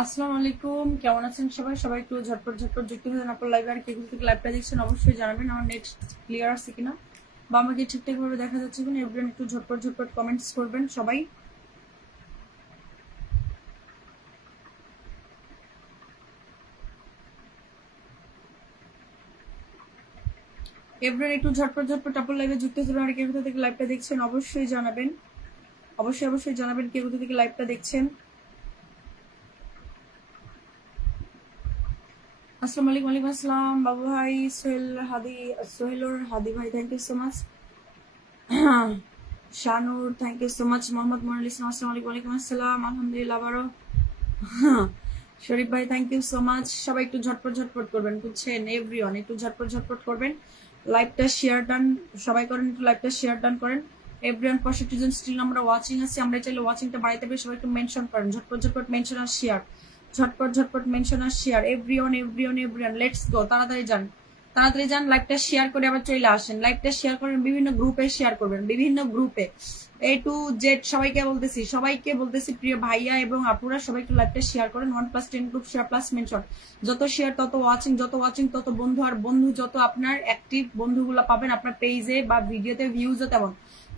আসসালামু আলাইকুম, কেমন আছেন সবাই? সবাই একটু ঝটপট ঝটপট যুক্ত হয়ে যান। আপনার লাইভে আর কে থেকে লাইভটা দেখছেন অবশ্যই জানাবেন। আমার নেট ক্লিয়ার আছে কিনা বা আমাকে ঠিকঠাক ভাবে দেখা যাচ্ছে কিনা, এভরিওয়ান একটু ঝটপট ঝটপট কমেন্টস করবেন সবাই। এভরিওয়ান একটু ঝটপট ঝটপট আপনার লাইভে যুক্ত হয়ে যাবেন। আর কে থেকে লাইভটা দেখছেন অবশ্যই জানাবেন। অবশ্যই জানাবেন কে থেকে লাইভটা দেখছেন। আসসালামু আলাইকুম। ওয়ালাইকুম আসসালাম বাবু ভাই, সোহেলুর হাদি ভাই, thank you so much. Shanur, thank you so much. Mohammad Monirul Islam, আসসালামু আলাইকুম। ওয়ালাইকুম আসসালাম, আলহামদুলিল্লাহ। আবারও শরীফ ভাই, থ্যাংক ইউ সো মাচ। সবাই একটু ঝটপট ঝটপট করবেন, বুঝছেন? এভরিওয়ান একটু ঝটপট ঝটপট করবেন। লাইভটা শেয়ার ডান সবাই করেন, একটু লাইভটা শেয়ার ডান করেন। এভরিওয়ান 65 জন স্টিল আমরা ওয়াচিং আছি। আমরা চাইলে ওয়াচিংটা বাড়াইতে পারি, সবাই একটু মেনশন করেন। ঝটপট ঝটপট মেনশন আর শেয়ার, ঝটপট ঝটপট মেনশন আর শেয়ার। এভরিওয়ান লেটস গো, তাড়াতাড়ি যান, তাড়াতাড়ি যান। লাইভটা শেয়ার করে আবার চলে আসেন। লাইভটা শেয়ার করেন, বিভিন্ন গ্রুপে শেয়ার করবেন, বিভিন্ন গ্রুপে এ টু জেড সবাইকে বলতেছি প্রিয় ভাইয়া এবং আপুরা সবাই একটু লাইভটা শেয়ার করেন। 1+10 গ্রুপ শেয়ার প্লাস মেনশন। যত শেয়ার তত ওয়াচিং, যত ওয়াচিং তত বন্ধু, আর বন্ধু যত আপনার অ্যাক্টিভ বন্ধুগুলো পাবেন আপনার পেজে বা ভিডিওতে, ভিউজও তেমন।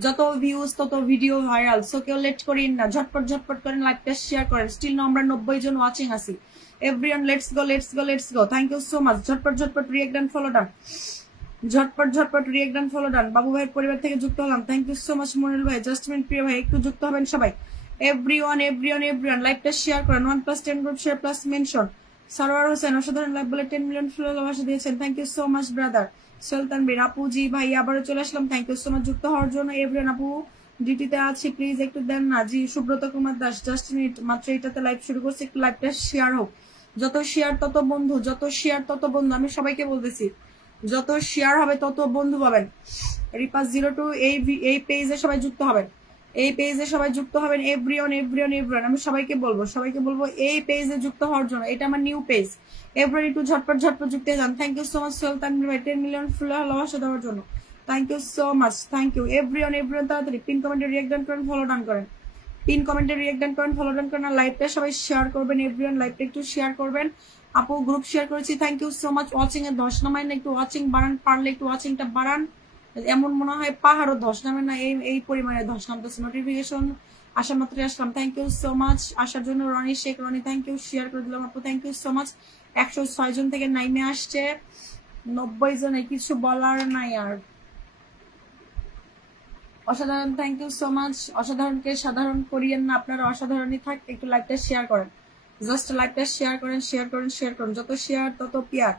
যত ভিউজ তত ভিডিও ভাইরাল। সো কেউ লেট করেন না, ঝটপট ঝটপট করেন, লাইভটা শেয়ার করেন। স্টিল আমরা 90 জন ওয়াচিং আছি। Everyone let's go let's go let's go, thank you so much. ঝটপট ঝটপট রিয়েক্ট ডান ফলো ডান, ঝটপট ঝটপট রিয়েক্ট ডান ফলো ডান। বাবু ভাইয়ের পরিবার থেকে যুক্ত হলাম, thank you so much. Monirul ভাই, জাস্টমিন প্রিয় ভাই, একটু যুক্ত হবেন সবাই। এভরিওয়ান লাইভটা শেয়ার করেন। 1+10 group share plus mention. Sarwar Hossain, অসাধারণ লাইভ বলে 10 মিলিয়ন ভালোবাসা দিয়েছেন, thank you so much brother. Sultanbir আপু জি ভাই আবারও চলে আসলাম, থ্যাংক ইউ সো মাচ যুক্ত হওয়ার জন্য। এভরিওয়ান আপু ডিউটিতে আছি, প্লিজ একটু দেন না। জি সুব্রত কুমার দাস, জাস্ট মিনিট, মাত্র এটাতে লাইভ শুরু করছি, একটু লাইভটা শেয়ার হোক। যত শেয়ার তত বন্ধু, যত শেয়ার তত বন্ধু, আমি সবাইকে বলতেছি যত শেয়ার হবে তত বন্ধু পাবেন। রিপাস 02 এই পেজে সবাই যুক্ত হবেন, এই পেজে সবাই যুক্ত হবেন। এভরিওয়ান আমি সবাইকে বলবো এই পেজে যুক্ত হওয়ার জন্য। এটা আমার নিউ পেজ। এভরিওয়ান একটু ঝটপট ঝটপট যুক্ত হয়ে যান। Thank you so much Sultan ভাই 10 মিলিয়ন ভালোবাসা দেওয়ার জন্য, thank you so much, thank you. Everyone তাড়াতাড়ি পিন কমেন্টে রিয়েক্ট ডান করেন, ফলো ডান করেন। পিন কমেন্টে রিয়েক্ট ডান করেন, ফলো ডান করেন। আর লাইভটা সবাই শেয়ার করবেন। এভরিওয়ান লাইভটা একটু শেয়ার করবেন। আপু গ্রুপ শেয়ার করেছি, thank you so much. Watching এর ধস নামায় না, একটু ওয়াচিং বাড়ান, পারলে একটু ওয়াচিংটা বাড়ান। এমন মনে হয় পাহাড়ও ধস নামে না, এই পরিমাণে ধস নামতেছে। নোটিফিকেশন আসা মাত্র আসলাম, থ্যাংক ইউ সো মাচ আসার জন্য। Roni Sheikh, Roni thank you, share করে দিলাম আপু, থ্যাংক ইউ সো মাচ। 106 জন থেকে নাইমে আসছে 90 জনে, কিছু বলার নাই আর। অসাধারণ, থ্যাংক ইউ সো মাচ। অসাধারণকে সাধারণ করিয়েন না, আপনারা অসাধারণই থাক। একটু লাইভটা শেয়ার করেন, জাস্ট লাইভটা শেয়ার করেন, শেয়ার করেন, শেয়ার করেন। যত শেয়ার তত পিয়ার,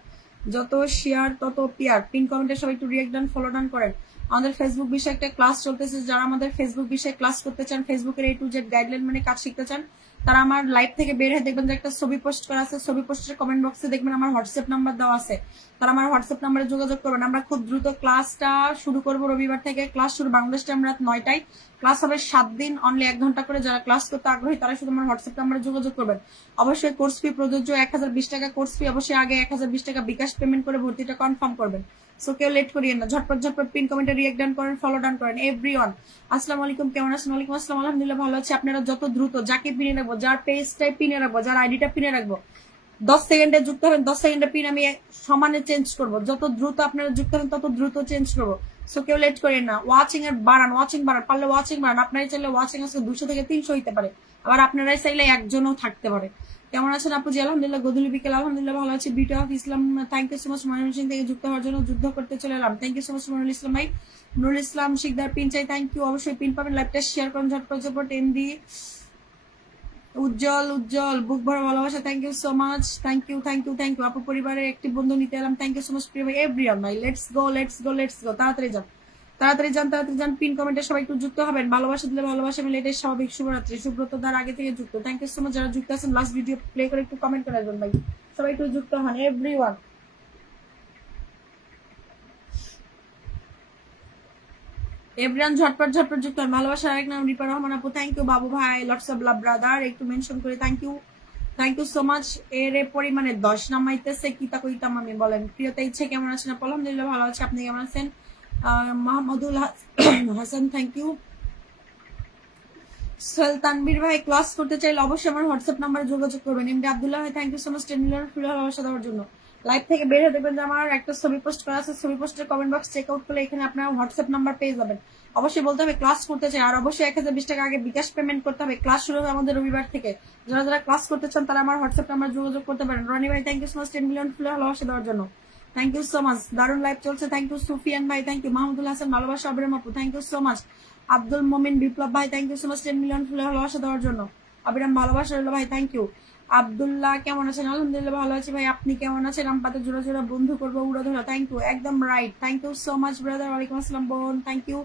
যত শেয়ার তত পিয়ার। পিন কমেন্টে সবাই একটু রিয়েক্ট ডান ফলো ডান করেন। আমাদের ফেসবুক বিষয়ে একটা ক্লাস চলতেছে, যারা আমাদের ফেসবুক বিষয়ে ক্লাস করতে চান, ফেসবুকের A to Z গাইডলাইন মানে কাজ শিখতে চান, তারা আমার লাইভ থেকে বের হয়ে দেখবেন যে একটা ছবি পোস্ট করা আছে। ছবি পোস্টের কমেন্ট বক্সে দেখবেন আমার হোয়াটসঅ্যাপ নাম্বার দেওয়া আছে, তারা আমার হোয়াটসঅ্যাপ নাম্বারে যোগাযোগ করবেন। আমরা খুব দ্রুত ক্লাসটা শুরু করবো। রবিবার থেকে ক্লাস শুরু, বাংলাদেশ টাইম রাত 9টায়। ক্লাস হবে 7 দিন, অনলি 1 ঘন্টা করে। যারা ক্লাস করতে আগ্রহী তারা শুধু আমার হোয়াটসঅ্যাপ নাম্বারে যোগাযোগ করবেন। অবশ্যই কোর্স ফি প্রযোজ্য, 1020 টাকা কোর্স ফি। অবশ্যই আগে 1020 টাকা বিকাশ পেমেন্ট করে ভর্তিটা কনফার্ম করবেন। সো কেউ লেট করিয়েন না, ঝটপট ঝটপট পিন কমেন্টে রিয়েক্ট ডান করেন, ফলো ডান করেন। এভরিওয়ান আসসালামু আলাইকুম, কেমন আছেন? ওয়ালাইকুম আসসালাম, আলহামদুলিল্লাহ ভালো আছি। আপনারা যত দ্রুত যাকে পিনে রাখবো, যার পেজটাই পিনে রাখবো, যার আইডিটা পিনে রাখবো, 10 সেকেন্ডে যুক্ত হবেন। 10 সেকেন্ডে পিন আমি সমানে চেঞ্জ করবো। যত দ্রুত আপনারা যুক্ত হবেন তত দ্রুত চেঞ্জ করবো। সো কেউ লেট করেন না। ওয়াচিং এর বাড়ান, ওয়াচিং বাড়ান, পারলে ওয়াচিং বাড়ান। আপনারাই চাইলে ওয়াচিং আজকে 200 থেকে 300 হইতে পারে, আবার আপনারাই চাইলে একজনও থাকতে পারে। কেমন আছেন আপু? জি আলহামদুলিল্লাহ, গধুলি বিকেল আলহামদুলিল্লাহ ভালো আছি। Beauty of Islam, thank you so much. Mymensingh থেকে যুক্ত হওয়ার জন্য যুদ্ধ করতে চলে এলাম, thank you so much Monirul Islam ভাই। নুরুল ইসলাম শিকদার পিন চাই, থ্যাংক ইউ। অবশ্যই পিন পাবেন, লাইভটা শেয়ার করুন ঝটপট ঝটপট। এমডি উজ্জ্বল বুক ভরা ভালোবাসা, thank you so much, thank you আপু পরিবারের একটি বন্ধু নিতে এলাম, থ্যাংক ইউ সো মাচ প্রিয় ভাই। এভরিওয়ান ভাই লেটস গো, তাড়াতাড়ি যান। পিন কমেন্টে সবাই একটু যুক্ত হবেন। ভালোবাসা দিলে ভালোবাসা মিলে, এটাই স্বাভাবিক। শুভরাত্রি। সুব্রত দার আগে থেকে যুক্ত, থ্যাংক ইউ সো মাচ। যারা যুক্ত আছেন লাস্ট ভিডিও প্লে করে একটু কমেন্ট করে আসবেন ভাই, সবাই একটু যুক্ত হন। এভরিওয়ান ঝটপট যুক্ত হন। ভালোবাসার আরেক নাম রিপা রহমান আপু, থ্যাংক ইউ। বাবু ভাই লটস অফ লাভ ব্রাদার, একটু মেনশন করে থ্যাংক ইউ সো মাচ। এর পরিমাণে 10 নামাইতেছে কিতা কইতাম আমি, বলেন প্রিয়তা ইচ্ছে কেমন আছেন? আলহামদুলিল্লাহ ভালো আছে, আপনি কেমন আছেন? Mahmudul Hasan, thank you. সোহেল তানভীর ভাই ক্লাস করতে চাইলে অবশ্যই আমার হোয়াটসঅ্যাপ নাম্বারে যোগাযোগ করবেন। এমডি আব্দুল্লাহ ভাই thank you so much 10 million full ভালোবাসা দেওয়ার জন্য। লাইভ থেকে বের হয়ে দেখবেন যে আমার একটা ছবি পোস্ট করা আছে, ছবি পোস্টের কমেন্ট বক্স চেক আউট করলে এখানে আপনার হোয়াটসঅ্যাপ নাম্বার পেয়ে যাবেন। অবশ্যই বলতে হবে ক্লাস করতে চাই, আর অবশ্যই 1020 টাকা আগে বিকাশ পেমেন্ট করতে হবে। ক্লাস শুরু হবে আমাদের রবিবার থেকে। যারা যারা ক্লাস করতে চান তারা আমার হোয়াটসঅ্যাপ নাম্বার যোগাযোগ করতে পারেন। রনি ভাই thank you so much 10 million full ভালোবাসা দেওয়ার জন্য। থ্যাংক ইউ সো মাচ, দারুন লাইভ চলছে। থ্যাংক ইউ সুফিয়ান ভাই, থ্যাংক ইউ মাহমুদুল হাসান ভালোবাসা আবরাম আপু, thank you so much. Abdul Momin Biplob ভাই thank you so much 10 million full ভালোবাসা দেওয়ার জন্য। আবিরাম ভালোবাসা রইল ভাই, থ্যাংক ইউ। আব্দুল্লাহ কেমন আছেন? আলহামদুলিল্লাহ ভালো আছি ভাই, আপনি কেমন আছেন? আমপাতে জোড়া জোড়া বন্ধু করবো উড়া ধরা, থ্যাংক ইউ, একদম right, thank you so much brother. ওয়ালাইকুম আসসালাম বোন, থ্যাংক ইউ।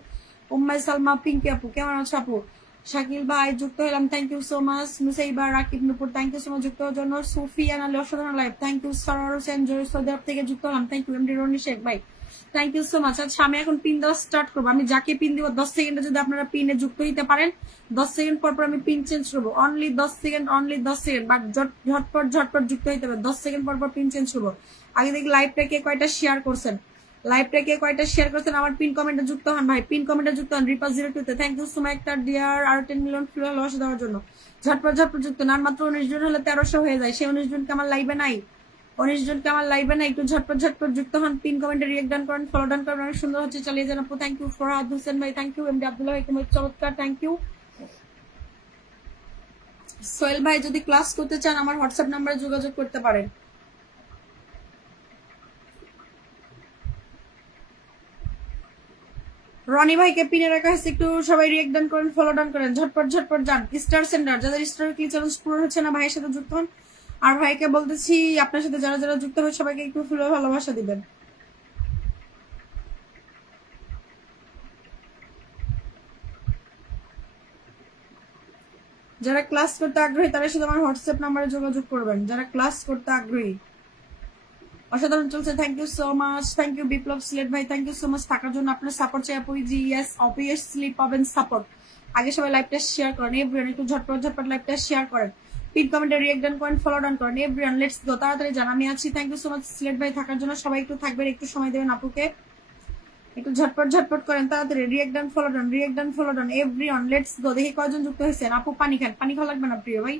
উম্মাই সালমা পিঙ্কি আপু কেমন আছো আপু? শাকিল ভাই যুক্ত হলাম, thank you so much. Musaiba Rakib Nupur thank you so much যুক্ত হওয়ার জন্য। সুফিয়ান আলী অসাধারণ live, thank you. Sorar Hossain Joy Saudi আরব থেকে যুক্ত হলাম, thank you. MD Roni Sheikh ভাই থ্যাংক ইউ সো মাচ। আচ্ছা আমি এখন পিন দেওয়া স্টার্ট করবো। আমি যাকে পিন দিব 10 সেকেন্ডে যদি আপনারা পিনে যুক্ত হইতে পারেন 10 সেকেন্ড পর পর আমি পিন চেঞ্জ করবো। Only 10 second, only 10 second, but ঝটপট ঝটপট যুক্ত হইতে হবে। 10 সেকেন্ড পর পর পিন চেঞ্জ করবো। আগে দেখি লাইভটা কে কয়টা শেয়ার করছেন, লাইভটা কে কয়টা শেয়ার করছেন। আমার পিন কমেন্টে যুক্ত হন ভাই, পিন কমেন্টে যুক্ত হন। রিপা 02 তে থ্যাংক ইউ সো মাচ একটা ডিয়ার আর 10 মিলিয়ন ফুল ভালোবাসা দেওয়ার জন্য। ঝটপট ঝটপট যুক্ত না, মাত্র 19 জন হলে 1300 হয়ে যায়। সেই 19 জনকে আমার লাইভে নাই, 19 জনকে আমার লাইভে না, একটু ঝটপট ঝটপট যুক্ত হন। পিন কমেন্টে রিয়েক্ট ডান করেন, ফলো ডান করেন, অনেক সুন্দর হচ্ছে। চালিয়ে যান আপু, থ্যাংক ইউ। ফরহাদ হোসেন ভাই থ্যাংক ইউ। এমডি আব্দুল্লাহ ভাই তোমার চমৎকার, থ্যাংক ইউ। সোহেল ভাই যদি ক্লাস করতে চান আমার হোয়াটসঅ্যাপ নাম্বারে যোগাযোগ করতে পারেন। রনি ভাইকে পিনে রাখা হয়েছে, একটু সবাই রিয়েক্ট ডান করেন, ফলো ডান করেন, ঝটপট ঝটপট যান। স্টার সেন্টার যাদের স্টার ক্লি চ্যালেঞ্জ পূরণ হচ্ছে না ভাইয়ের সাথে যুক্ত হন। আর ভাইকে বলতেছি আপনার সাথে যারা যারা যুক্ত হবে সবাইকে একটু ফুল ভালোবাসা দিবেন। যারা ক্লাস করতে আগ্রহী তারা শুধু আমার হোয়াটসঅ্যাপ নাম্বারে যোগাযোগ করবেন, যারা ক্লাস করতে আগ্রহী। অসাধারণ চলছে, thank you so much, thank you. Biplob Sylhet ভাই থ্যাংক ইউ সো মাচ থাকার জন্য। আপনার সাপোর্ট চাই আপু, জি ইয়েস অবভিয়াসলি পাবেন সাপোর্ট। আগে সবাই লাইভটা শেয়ার করেন, এভরিওয়ান একটু ঝটপট ঝটপট লাইভটা শেয়ার করেন। পিন কমেন্টে রিয়েক্ট ডান করেন, ফলো ডান করেন, এভরিওয়ান লেটস গো। তাড়াতাড়ি জান, আমি আছি। Thank you so much Sylhet ভাই থাকার জন্য। সবাই একটু থাকবেন, একটু সময় দেবেন আপুকে, একটু ঝটপট ঝটপট করেন তাড়াতাড়ি। React done follow done, react done follow done, everyone let's গো। দেখি কয়জন যুক্ত হয়েছেন। আপু পানি খান, পানি খাওয়া লাগবে না প্রিয় ভাই।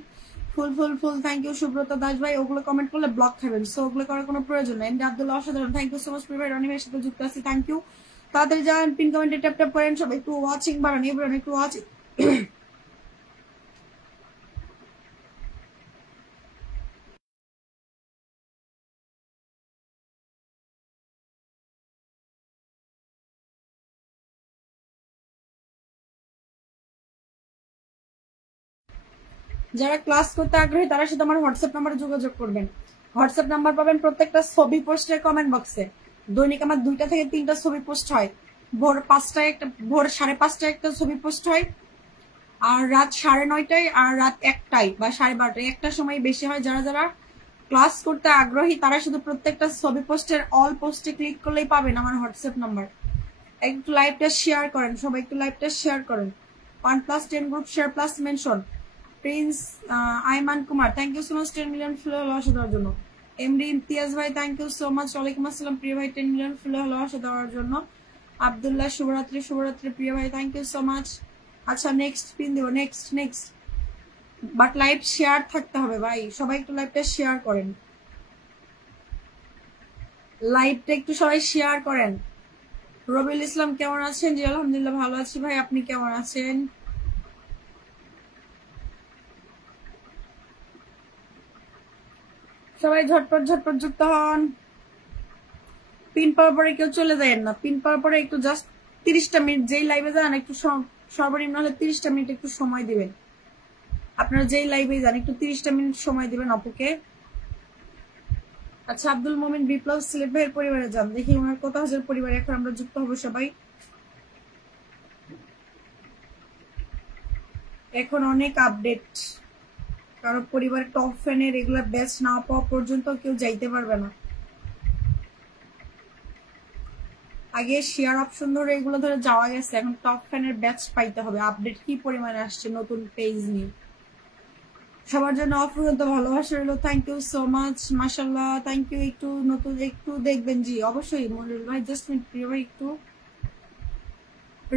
ফুল ফুল ফুল থ্যাংক ইউ। সুব্রত দাস ভাই ওগুলো কমেন্ট করলে ব্লক খাবেন, সো ওগুলো করার কোনো প্রয়োজন নেই। এমডি আব্দুল্লাহ অসাধারণ, থ্যাংক ইউ সো মাচ প্রিয় ভাই। রনি ভাইয়ের সাথে যুক্ত আছি, থ্যাংক ইউ। তাড়াতাড়ি যান, পিন কমেন্টে ট্যাপ ট্যাপ করেন, সবাই একটু ওয়াচিং বাড়ান, এভরিওয়ান একটু ওয়াচিং। যারা ক্লাস করতে আগ্রহী তারা শুধু আমার হোয়াটসঅ্যাপ নাম্বারে যোগাযোগ করবেন। হোয়াটসঅ্যাপ নাম্বার পাবেন প্রত্যেকটা ছবি পোস্টের কমেন্ট বক্সে। দৈনিক আমার 2টা থেকে 3টা ছবি পোস্ট হয়। ভোর 5টায় একটা, ভোর 5:30টায় একটা ছবি পোস্ট হয়, আর রাত 9:30টায়, আর রাত 1টায় বা 12:30টায়, একটা সময় বেশি হয়। যারা যারা ক্লাস করতে আগ্রহী তারা শুধু প্রত্যেকটা ছবি পোস্টের অল পোস্টে ক্লিক করলেই পাবেন আমার হোয়াটসঅ্যাপ নাম্বার। একটু লাইভটা শেয়ার করেন, সবাই একটু লাইভটা শেয়ার করেন। 1+10 group share plus mention. Prince Aiman Kumar thank you so much 10 million full ভালোবাসা দেওয়ার জন্য। এমডি ইমতিয়াজ ভাই থ্যাংক ইউ সো মাচ। ওয়ালাইকুম আসসালাম প্রিয় ভাই, 10 মিলিয়ন ফুল ভালোবাসা দেওয়ার জন্য। আব্দুল্লাহ শুভরাত্রি, শুভরাত্রি প্রিয় ভাই, থ্যাংক ইউ সো মাচ। আচ্ছা নেক্সট পিন দেবো, next next, but live share থাকতে হবে ভাই, সবাই একটু লাইভটা শেয়ার করেন, লাইভটা একটু সবাই শেয়ার করেন। রবিউল ইসলাম কেমন আছেন? জি আলহামদুলিল্লাহ ভালো আছি ভাই, আপনি কেমন আছেন? সবাই ঝটপট ঝটপট যুক্ত হন। পিন পাওয়ার পরে কেউ চলে যায় না, পিন পাওয়ার পরে একটু জাস্ট 30টা মিনিট, যেই লাইভে যান একটু সর্বনিম্ন হলে 30টা মিনিট একটু সময় দিবেন। আপনারা যেই লাইভে যান একটু 30টা মিনিট সময় দিবেন আপুকে। আচ্ছা আব্দুল মোমিন বিপ্লব সিলেট ভাইয়ের পরিবারে যান, দেখি ওনার কত হাজার পরিবারে এখন আমরা যুক্ত হবো সবাই। এখন অনেক আপডেট, কারো পরিবারের টপ ফ্যানের রেগুলার ব্যাচ না পাওয়া পর্যন্ত কেউ যাইতে পারবে না। আগে শেয়ার অপশন ধরে এগুলো ধরে যাওয়া গেছে, এখন টপ ফ্যানের ব্যাচ পাইতে হবে। আপডেট কি পরিমাণে আসছে নতুন পেজ নিয়ে। সবার জন্য অফুরন্ত ভালোবাসা রইল, থ্যাংক ইউ সো মাচ, মাশাআল্লাহ, থ্যাংক ইউ। একটু নতুন একটু দেখবেন, জি অবশ্যই মনিরুল ভাই, জাস্ট মিনিট প্রিয় ভাই, একটু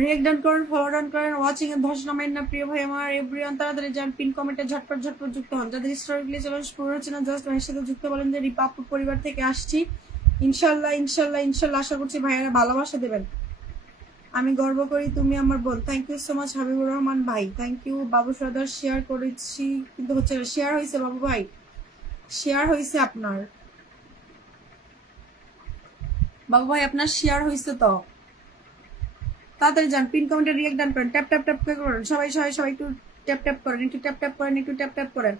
রিয়েক্ট ডান করেন, ফলো ডান করেন, ওয়াচিং এর ধস নামাইন না প্রিয় ভাই আমার। এভরিওয়ান তাড়াতাড়ি যান, পিন কমেন্টে ঝটপট ঝটপট যুক্ত হন। যাদের হিস্টোরিক্যালি চ্যালেঞ্জ পুরো হচ্ছে না, জাস্ট ভাইয়ের সাথে যুক্ত বলেন যে রিপা আপুর পরিবার থেকে আসছি। ইনশাল্লাহ ইনশাল্লাহ ইনশাল্লাহ আশা করছি ভাইয়ারা ভালোবাসা দেবেন। আমি গর্ব করি তুমি আমার বোন। Thank you so much Habibur Rahman ভাই, thank you. Babu Sardar share করেছি কিন্তু হচ্ছে না। শেয়ার হয়েছে বাবু ভাই, শেয়ার হয়েছে আপনার বাবু ভাই, আপনার শেয়ার হয়েছে তো। তাড়াতাড়ি যান, পিন কমেন্টে রিয়েক্ট ডান করেন, ট্যাপ ট্যাপ ট্যাপ করেন, সবাই সবাই সবাই একটু ট্যাপ ট্যাপ করেন, একটু ট্যাপ ট্যাপ করেন, একটু ট্যাপ ট্যাপ করেন।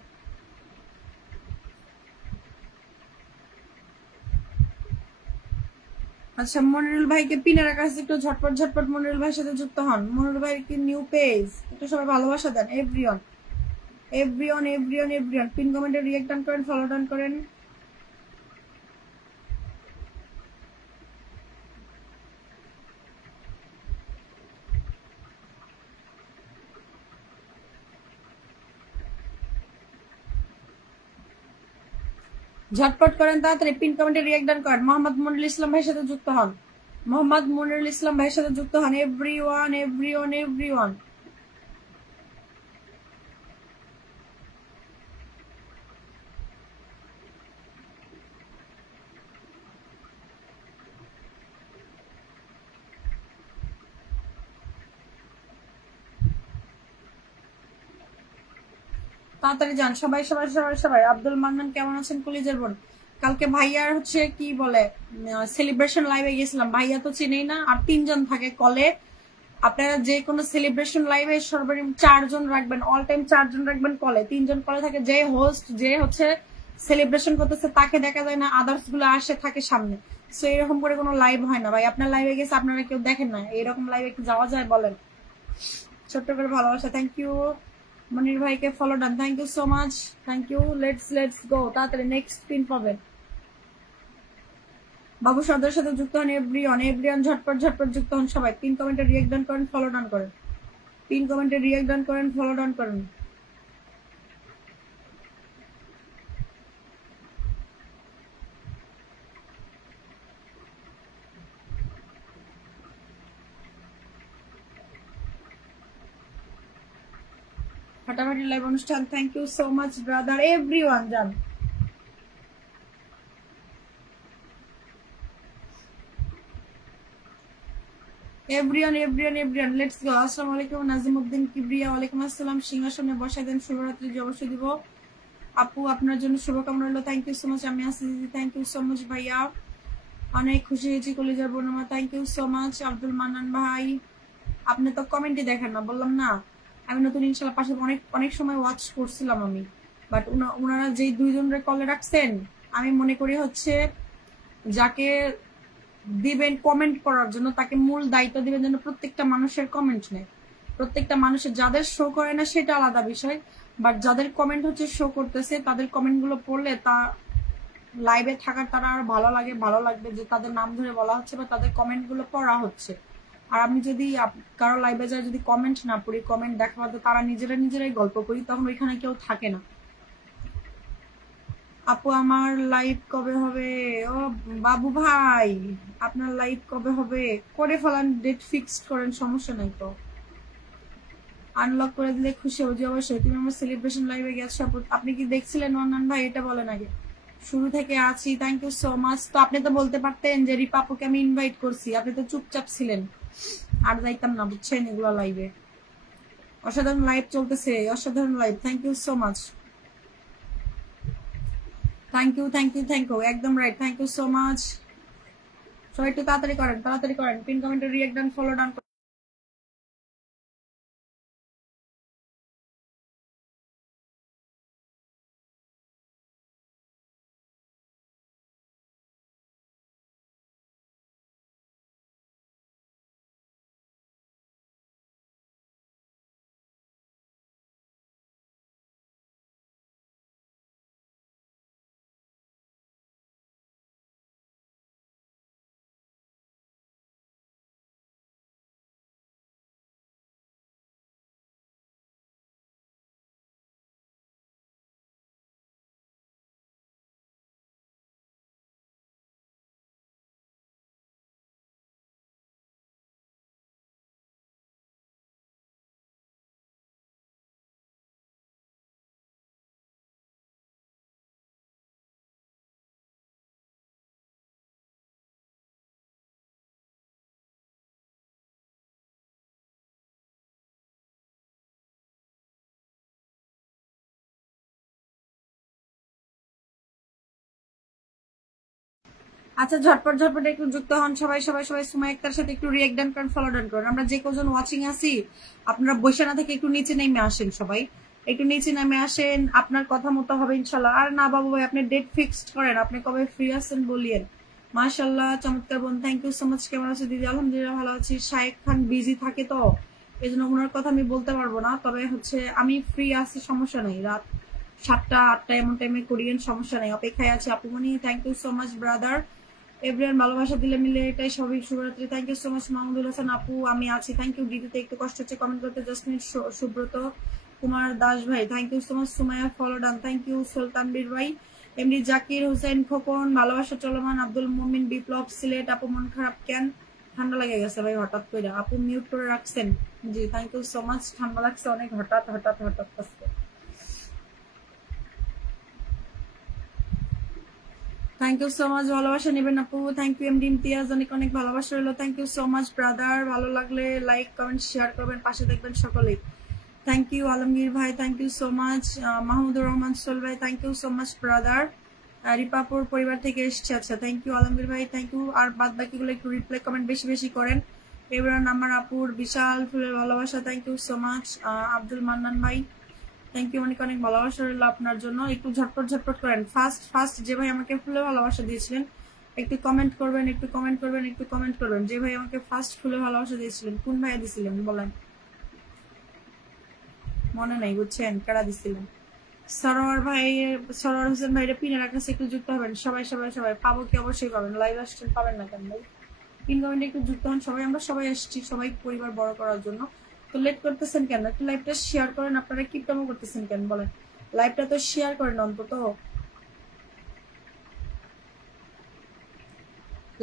আচ্ছা, মনিরুল ভাইকে পিনে রাখা আছে, একটু ঝটপট ঝটপট মনিরুল ভাইয়ের সাথে যুক্ত হন। মনিরুল ভাইয়ের কি নিউ পেজ, একটু সবাই ভালোবাসা দেন। Everyone everyone everyone everyone pin কমেন্টে রিয়েক্ট ডান করেন, ফলো ডান করেন। ঝটপট করেন, তাড়াতাড়ি পিন কমেন্টে রিয়েক্ট ডান করেন। মোহাম্মদ মনিরুল ইসলাম ভাইয়ের সাথে যুক্ত হন, মোহাম্মদ মনিরুল ইসলাম ভাইয়ের সাথে যুক্ত হন। এভরিওয়ান এভরিওয়ান এভরিওয়ান তাড়াতাড়ি যান, সবাই সবাই সবাই সবাই। আব্দুল মান্নান কেমন আছেন কলিজের বোন? কালকে ভাইয়ার হচ্ছে কি বলে সেলিব্রেশন লাইভে গেছিলাম, ভাইয়া তো চিনেই না, আর 3জন থাকে কলে। আপনারা যে কোনো সেলিব্রেশন লাইভে সর্বনিম্ন 4জন রাখবেন, অল টাইম 4জন রাখবেন কলে। 3জন কলে থাকে, যে হোস্ট যে হচ্ছে সেলিব্রেশন করতেছে তাকে দেখা যায় না, আদার্স গুলো আসে থাকে সামনে। সো এরকম করে কোনো লাইভ হয় না ভাই। আপনার লাইভে গেছে, আপনারা কেউ দেখেন না, এরকম লাইভে কি যাওয়া যায় বলেন? ছোট্ট করে ভালোবাসা, থ্যাংক ইউ। মনির ভাইকে follow done, thank you so much, thank you. Let's go, তাড়াতাড়ি নেক্সট পিন পাবেন। বাবু সর্দার সাথে যুক্ত হন। এভরিওয়ান এভরিওয়ান ঝটপট ঝটপট যুক্ত হন সবাই। পিন কমেন্টে রিয়েক্ট ডান করেন, ফলো ডান করেন। পিন কমেন্টে রিয়েক্ট ডান করেন, ফলো ডান করেন। ফাটাফাটি লাইভ অনুষ্ঠান, thank you so much brother. Everyone যান, everyone everyone everyone let's go. আসসালামু আলাইকুম নাজিমউদ্দিন কিবরিয়া, ওয়ালাইকুম আসসালাম। সিংহাসনে বসাই দেন, শুভরাত্রি জি অবশ্যই দিব আপু, আপনার জন্য শুভকামনা রইল। Thank you so much. আমি আসি, থ্যাংক ইউ সো মাচ ভাইয়া, অনেক খুশি হয়েছি কলিজার বোনামা, thank you so much. Abdul Mannan ভাই, আপনি তো কমেন্টই দেখেন না, বললাম না আমি নতুন ইনশাল্লাহ পাশে অনেক অনেক সময় ওয়াচ করছিলাম আমি, বাট ওনারা যেই 2জনের কলে রাখছেন, আমি মনে করি হচ্ছে যাকে দিবেন কমেন্ট করার জন্য তাকে মূল দায়িত্ব দিবেন যেন প্রত্যেকটা মানুষের কমেন্ট নেয়। প্রত্যেকটা মানুষের যাদের শো করে না সেটা আলাদা বিষয়, বাট যাদের কমেন্ট হচ্ছে শো করতেছে তাদের কমেন্ট গুলো পড়লে তা লাইভে থাকার তারা আর ভালো লাগে, ভালো লাগবে যে তাদের নাম ধরে বলা হচ্ছে বা তাদের কমেন্ট গুলো পড়া হচ্ছে। আর আমি যদি কারো লাইভে যায় যদি কমেন্ট না পড়ি, কমেন্ট দেখা পাতে তারা নিজেরাই গল্প করি, তখন ওইখানে কেউ থাকে না। আপু আমার লাইভ কবে হবে? ও বাবু ভাই, আপনার লাইভ কবে হবে করে ফেলান, ডেট ফিক্সড করেন, সমস্যা নাই তো। আনলক করে দিলে খুশি হবো যে অবশ্যই। তুমি আমার সেলিব্রেশন লাইভে গেছো, আপনি কি দেখছিলেন মান্নান ভাই? এটা বলেন আগে। শুরু থেকে আছি, থ্যাংক ইউ সো মাচ। তো আপনি তো বলতে পারতেন যে রিপাপুকে আমি ইনভাইট করছি, আপনি তো চুপচাপ ছিলেন, আর যাইতাম না বুঝছেন এগুলো লাইভে। অসাধারণ লাইভ চলতেছে, অসাধারণ live, thank you so much, thank you thank you thank you, একদম right, thank you so much. সবাই একটু তাড়াতাড়ি করেন, তাড়াতাড়ি করেন, পিন কমেন্টে রিয়েক্ট ডান, ফলো ডান। আচ্ছা ঝটপট ঝটপট একটু যুক্ত হন সবাই সবাই সবাই। সুমাই আক্তার সাথে একটু রিয়েক্ট ডান করেন, ফলো ডান করেন। আমরা যে কজন ওয়াচিং আছি আপনারা বসে না থেকে একটু নিচে নেমে আসেন, সবাই একটু নিচে নেমে আসেন। আপনার কথা মতো হবে ইনশাল্লাহ। আর না বাবু ভাই আপনি ডেট ফিক্সড করেন, আপনি কবে ফ্রি আছেন বলিয়েন। মাশাআল্লাহ চমৎকার বোন, থ্যাংক ইউ সো মাচ। কেমন আছো দিদি? আলহামদুলিল্লাহ ভালো আছি। শায়েক খান বিজি থাকে তো এই জন্য ওনার কথা আমি বলতে পারবো না, তবে হচ্ছে আমি ফ্রি আছি, সমস্যা নেই। রাত 7টা 8টা এমন টাইমে করিয়েন, সমস্যা নেই। অপেক্ষায় আছে আপুমনি, thank you so much brother. Everyone ভালোবাসা দিলে মিলে এটাই সবই। শুভরাত্রি, thank you so much Mahmudul Hasan আপু, আমি আছি, থ্যাংক ইউ। দিদিতে একটু কষ্ট হচ্ছে কমেন্ট করতে, জাসমিন সুব্রত কুমার দাস ভাই, thank you so much. Sumaiya follow done, thank you. Sultanbir ভাই, এমডি জাকির হোসেন খোকন, ভালোবাসা চলমান। আব্দুল মুমিন বিপ্লব সিলেট, আপু মন খারাপ কেন? ঠান্ডা লেগে গেছে ভাই হঠাৎ করে, আপু মিউট করে রাখছেন। জি থ্যাংক ইউ সো মাচ, ঠান্ডা লাগছে অনেক হঠাৎ হঠাৎ হঠাৎ আজকে। থ্যাংক ইউ সো মাচ, ভালোবাসা নেবেন আপু। থ্যাংক ইউ এমডি ইমতিয়াজ, অনেক অনেক ভালোবাসা রইলো। Thank you so much brother. ভালো লাগলে লাইক কমেন্ট শেয়ার করবেন, পাশে দেখবেন সকলেই। থ্যাংক ইউ আলমগীর ভাই, thank you so much. Mahmudur Rahman সোল ভাই, thank you so much brother. রিপাপুর পরিবার থেকে এসছে, আচ্ছা থ্যাংক ইউ আলমগীর ভাই, থ্যাংক ইউ। আর বাদ বাকিগুলো একটু রিপ্লাই কমেন্ট বেশি বেশি করেন। এবার আমার আপুর বিশাল ফুলের ভালোবাসা, thank you so much. Abdul Mannan ভাই, থ্যাংক ইউ, অনেক অনেক ভালোবাসা রইল আপনার জন্য। একটু ঝটপট ঝটপট করেন। ফার্স্ট যে ভাই আমাকে ফুলে ভালোবাসা দিয়েছিলেন একটু কমেন্ট করবেন, একটু কমেন্ট করবেন, একটু কমেন্ট করবেন। যে ভাই আমাকে ফার্স্ট ফুলে ভালোবাসা দিয়েছিলেন কোন ভাইয়া দিছিলেন বলেন? মনে নাই বুঝছেন কারা দিছিলেন। সরোয়ার ভাই, সরোয়ার হোসেন ভাইরা পিনের কাছে একটু যুক্ত হবেন সবাই সবাই সবাই। পাবো কি? অবশ্যই পাবেন, লাইভ আসছেন পাবেন না কেন ভাই? পিন কমেন্টে একটু যুক্ত হন সবাই। আমরা সবাই আসছি সবাই পরিবার বড় করার জন্য, তো লেট করতেছেন কেন? একটু লাইভটা শেয়ার করেন। আপনারা কি কেমন করতেছেন কেন বলেন? লাইভটা তো শেয়ার করেন অন্তত,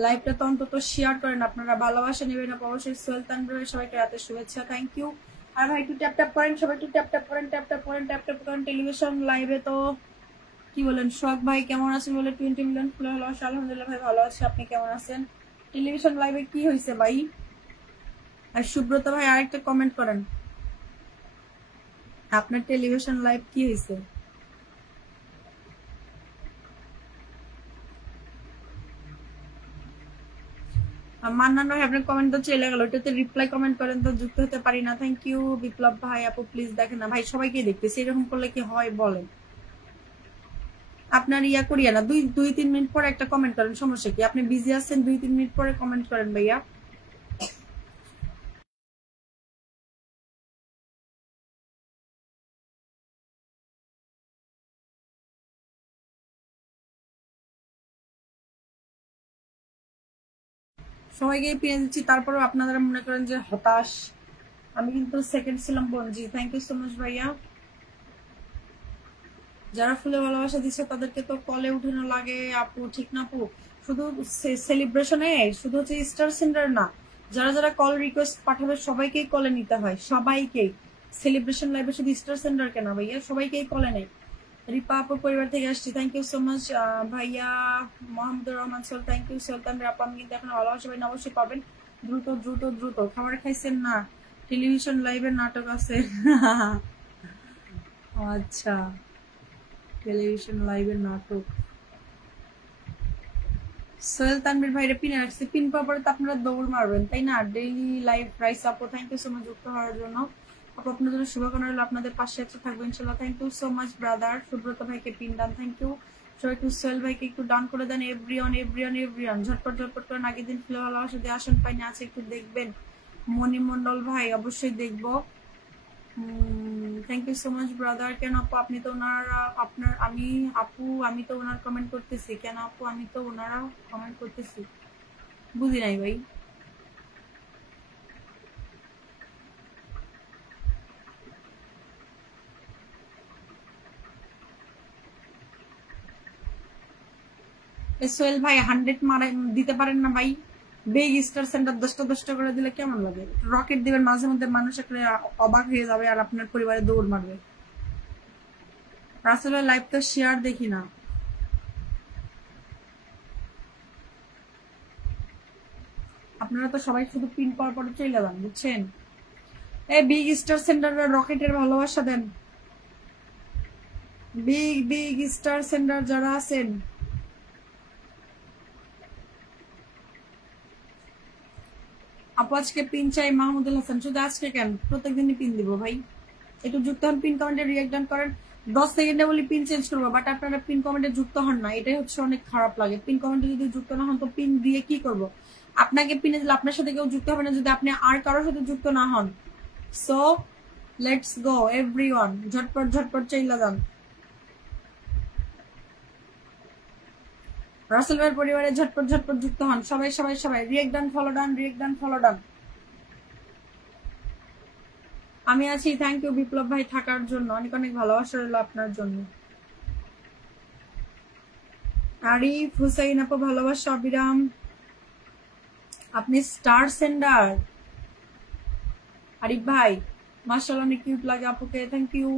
লাইভটা তো অন্তত শেয়ার করেন। আপনারা ভালোবাসা নেবেন না অবশ্যই। সুলতান ভাই সবাইকে রাতের শুভেচ্ছা, থ্যাংক ইউ। আর ভাই একটু ট্যাপ ট্যাপ করেন সবাই, একটু ট্যাপ ট্যাপ করেন, ট্যাপ ট্যাপ করেন, ট্যাপ ট্যাপ করেন। টেলিভিশন লাইভে তো কি বলেন? সোহাগ ভাই কেমন আছেন বলে 20 মিলিয়ন ফুলে ভালোবাসা। আলহামদুলিল্লাহ ভাই ভালো আছে, আপনি কেমন আছেন? টেলিভিশন লাইভে কি হয়েছে ভাই? আর সুব্রত ভাই আরেকটা কমেন্ট করেন, আপনার টেলিভিশন লাইভ কি হয়েছে? মান্নান ভাই আপনার কমেন্ট তো চলে গেল, ওটাতে রিপ্লাই কমেন্ট করেন তো, যুক্ত হতে পারি না। থ্যাংক ইউ বিপ্লব ভাই। আপু প্লিজ দেখেন না ভাই, সবাইকে দেখতেছি, এরকম করলে কি হয় বলেন? আপনার ইয়া করিয়া না, 2-3 মিনিট পরে একটা কমেন্ট করেন, সমস্যা কি? আপনি বিজি আছেন, 2-3 মিনিট পরে কমেন্ট করেন ভাইয়া। সবাইকে পেয়ে দিচ্ছি, তারপরেও আপনারা মনে করেন যে হতাশ। আমি কিন্তু সেকেন্ড ছিলাম বনজি, থ্যাংক ইউ সো মাচ ভাইয়া। যারা ফুলে ভালোবাসা দিচ্ছে তাদেরকে তো কলে উঠানো লাগে আপু, ঠিক না আপু? শুধু সেলিব্রেশনে শুধু হচ্ছে স্টার সেন্টার না, যারা যারা কল রিকোয়েস্ট পাঠাবে সবাইকেই কলে নিতে হয়, সবাইকেই। সেলিব্রেশন লাইভে শুধু স্টার সেন্টার কেন ভাইয়া, সবাইকেই কলে নেই। রিপা আপুর পরিবার থেকে আসছি, থ্যাংক ইউ সো মাচ ভাইয়া। মোহাম্মদুর রহমান সোল, থ্যাংক ইউ। সুলতান আপু আমি কিন্তু এখন ভালোবাসা পাই না, অবশ্যই পাবেন। দ্রুত দ্রুত দ্রুত। খাবার খাইছেন না? টেলিভিশন লাইভের নাটক আছে। আচ্ছা, টেলিভিশন লাইভের নাটক। সোহেল তানভীর ভাইরে পিনে রাখছে, পিন পাওয়ার পরে তো আপনারা দৌড় মারবেন তাই না? ডেইলি লাইভ রাইস আপু, থ্যাংক ইউ সো মাচ যুক্ত হওয়ার জন্য। আপু আপনাদের জন্য শুভকামনা রইল, আপনাদের পাশে একটা থাকবো ইনশাল্লাহ। Thank you so much brother. Subrata ভাইকে পিন ডান, থ্যাংক ইউ। সবাই একটু সোহেল ভাইকে একটু ডান করে দেন। এভরিওয়ান এভরিওয়ান এভরিওয়ান ঝটপট ঝটপট করেন। আগের দিন ফুলে ভালোবাসা দিয়ে আসন পাইনি, আছে একটু দেখবেন। মণিমন্ডল ভাই অবশ্যই দেখবো। Thank you so much brother. কেন আপু আপনি তো ওনারা আপনার আমি আপু আমি তো ওনার কমেন্ট করতেছি কেন আপু? আমি তো ওনারা কমেন্ট করতেছি, বুঝি নাই ভাই। সোহেল ভাই 100 মারা দিতে পারেন না ভাই? বিগ স্টার সেন্টার 10টা করে দিলে কেমন লাগে? রকেট দিবেন, মাঝে মধ্যে মানুষ অবাক হয়ে যাবে আর আপনার পরিবারে দৌড় মারবে। রাসেলের লাইভ তো শেয়ার দেখি না। আপনারা তো সবাই শুধু পিন পাওয়ার পরে চলে যান, বুঝছেন? এই বিগ স্টার সেন্টার রকেটের ভালোবাসা দেন। বিগ স্টার সেন্টার যারা আছেন আপু আজকে পিন চাই মাহমুদুল হাসান, শুধু আজকে কেন, প্রত্যেকদিনই পিন দিব ভাই। একটু যুক্ত হন, পিন কমেন্টে রিঅ্যাক্ট ডান করেন। 10 সেকেন্ডে বলি পিন চেঞ্জ করবো, বাট আপনারা পিন কমেন্টে যুক্ত হন না, এটাই হচ্ছে অনেক খারাপ লাগে। পিন কমেন্টে যদি যুক্ত না হন তো পিন দিয়ে কি করব? আপনাকে পিনে দিলে আপনার সাথে কেউ যুক্ত হবে না যদি আপনি আর কারোর সাথে যুক্ত না হন। সো লেটস গো এভরিওয়ান, ঝটপট ঝটপট চাইলা যান। রাসেল ভাইয়ের পরিবারে ঝটপট ঝটপট যুক্ত হন, সবাই সবাই সবাই রিঅ্যাক্ট ডান, ফলো ডান, রিঅ্যাক্ট ডান, ফলো ডান। আমি আছি, থ্যাংক ইউ বিপ্লব ভাই থাকার জন্য, অনেক অনেক ভালোবাসা রইল আপনার জন্য। আরিফ হুসাইন আপু ভালোবাসা অবিরাম, আপনি স্টার সেন্ডার। আরিফ ভাই মাশাআল্লাহ অনেক কিউট লাগে আপুকে, থ্যাংক ইউ।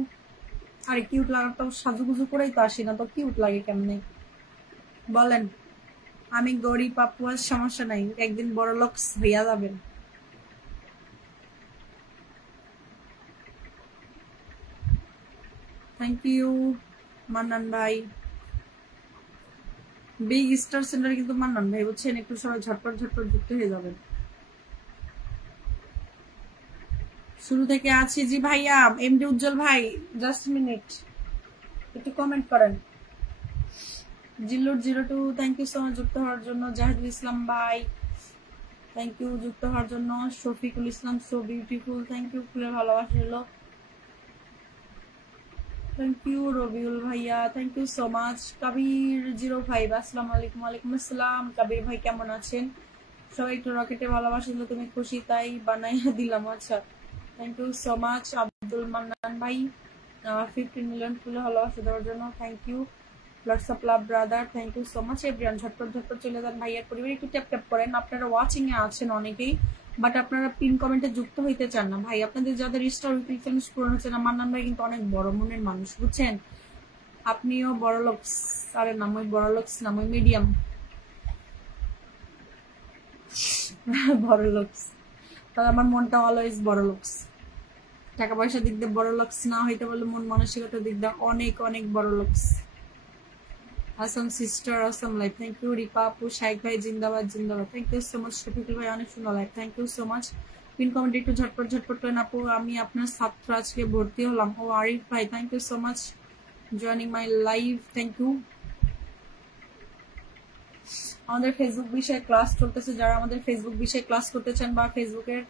আরে কিউট লাগার তো সাজুগুজু করেই তো আসি না, তো কিউট লাগে কেমনে বলেন? আমি গরিব আপু, আর সমস্যা নাই, একদিন বড় লোক হইয়া যাবেন। থ্যাংক ইউ মান্নান ভাই। বিগ স্টার সেন্টার কিন্তু মান্নান ভাই, বুঝছেন? একটু সবাই ঝটপট ঝটপট যুক্ত হয়ে যাবেন। শুরু থেকে আছি জি ভাইয়া। এমডি উজ্জ্বল ভাই জাস্ট মিনিট, একটু কমেন্ট করেন। Zillur 02 thank you so much যুক্ত হওয়ার জন্য। জাহিদুল ইসলাম ভাই থ্যাংক ইউ যুক্ত হওয়ার জন্য। Shafiqul Islam so beautiful, thank you, ফুলের ভালোবাসা হলো, থ্যাংক ইউ। রবিউল ভাইয়া thank you so much. Kabir 05 আসসালামু আলাইকুম। ওয়ালাইকুম আসসালাম। কাবির ভাই কেমন আছেন? সবাই একটু রকেটে ভালোবাসা দিল, তুমি খুশি তাই বানাইয়া দিলাম। আচ্ছা thank you so much. Abdul Mannan ভাই 15 মিলিয়ন ফুলে ভালোবাসা দেওয়ার জন্য, thank you. WhatsApp love brother thank you so much. Everyone ঝটপট ঝটপট চলে যান, ভাইয়ার পরিবার একটু ট্যাপ ট্যাপ করেন। আপনারা ওয়াচিং এ আছেন অনেকেই, বাট আপনারা পিন কমেন্টে যুক্ত হইতে চান না। ভাই আপনাদের যাদের স্টার উইকলি চ্যালেঞ্জ পূরণ হচ্ছে না, মান্নান ভাই কিন্তু অনেক বড় মনের মানুষ, বুঝছেন? আপনিও বড় লোকস। আরে নাম ওই বড় লোকস নাম ওই মিডিয়াম বড় লোকস, তাহলে আমার মনটা অলওয়েজ বড় লোকস। টাকা পয়সা দিক দিয়ে বড় লোকস না হইতে বলে মন মানসিকতার দিক দিয়ে অনেক অনেক বড় লোকস। Assam sister Assam life thank you. Ripa আপু শাইক ভাই জিন্দাবাদ জিন্দাবাদ, thank you so much. Shafiqul ভাই অনেক সুন্দর life, thank you so much. Pin comment একটু ঝটপট ঝটপট করেন আপু, আমি আপনার ছাত্র আজকে ভর্তি হলাম। ও আরিফ ভাই thank you so much joining my live, thank you. আমাদের ফেসবুক বিষয়ে ক্লাস চলতেছে, যারা আমাদের ফেসবুক বিষয়ে ক্লাস করতে চান বা ফেসবুকের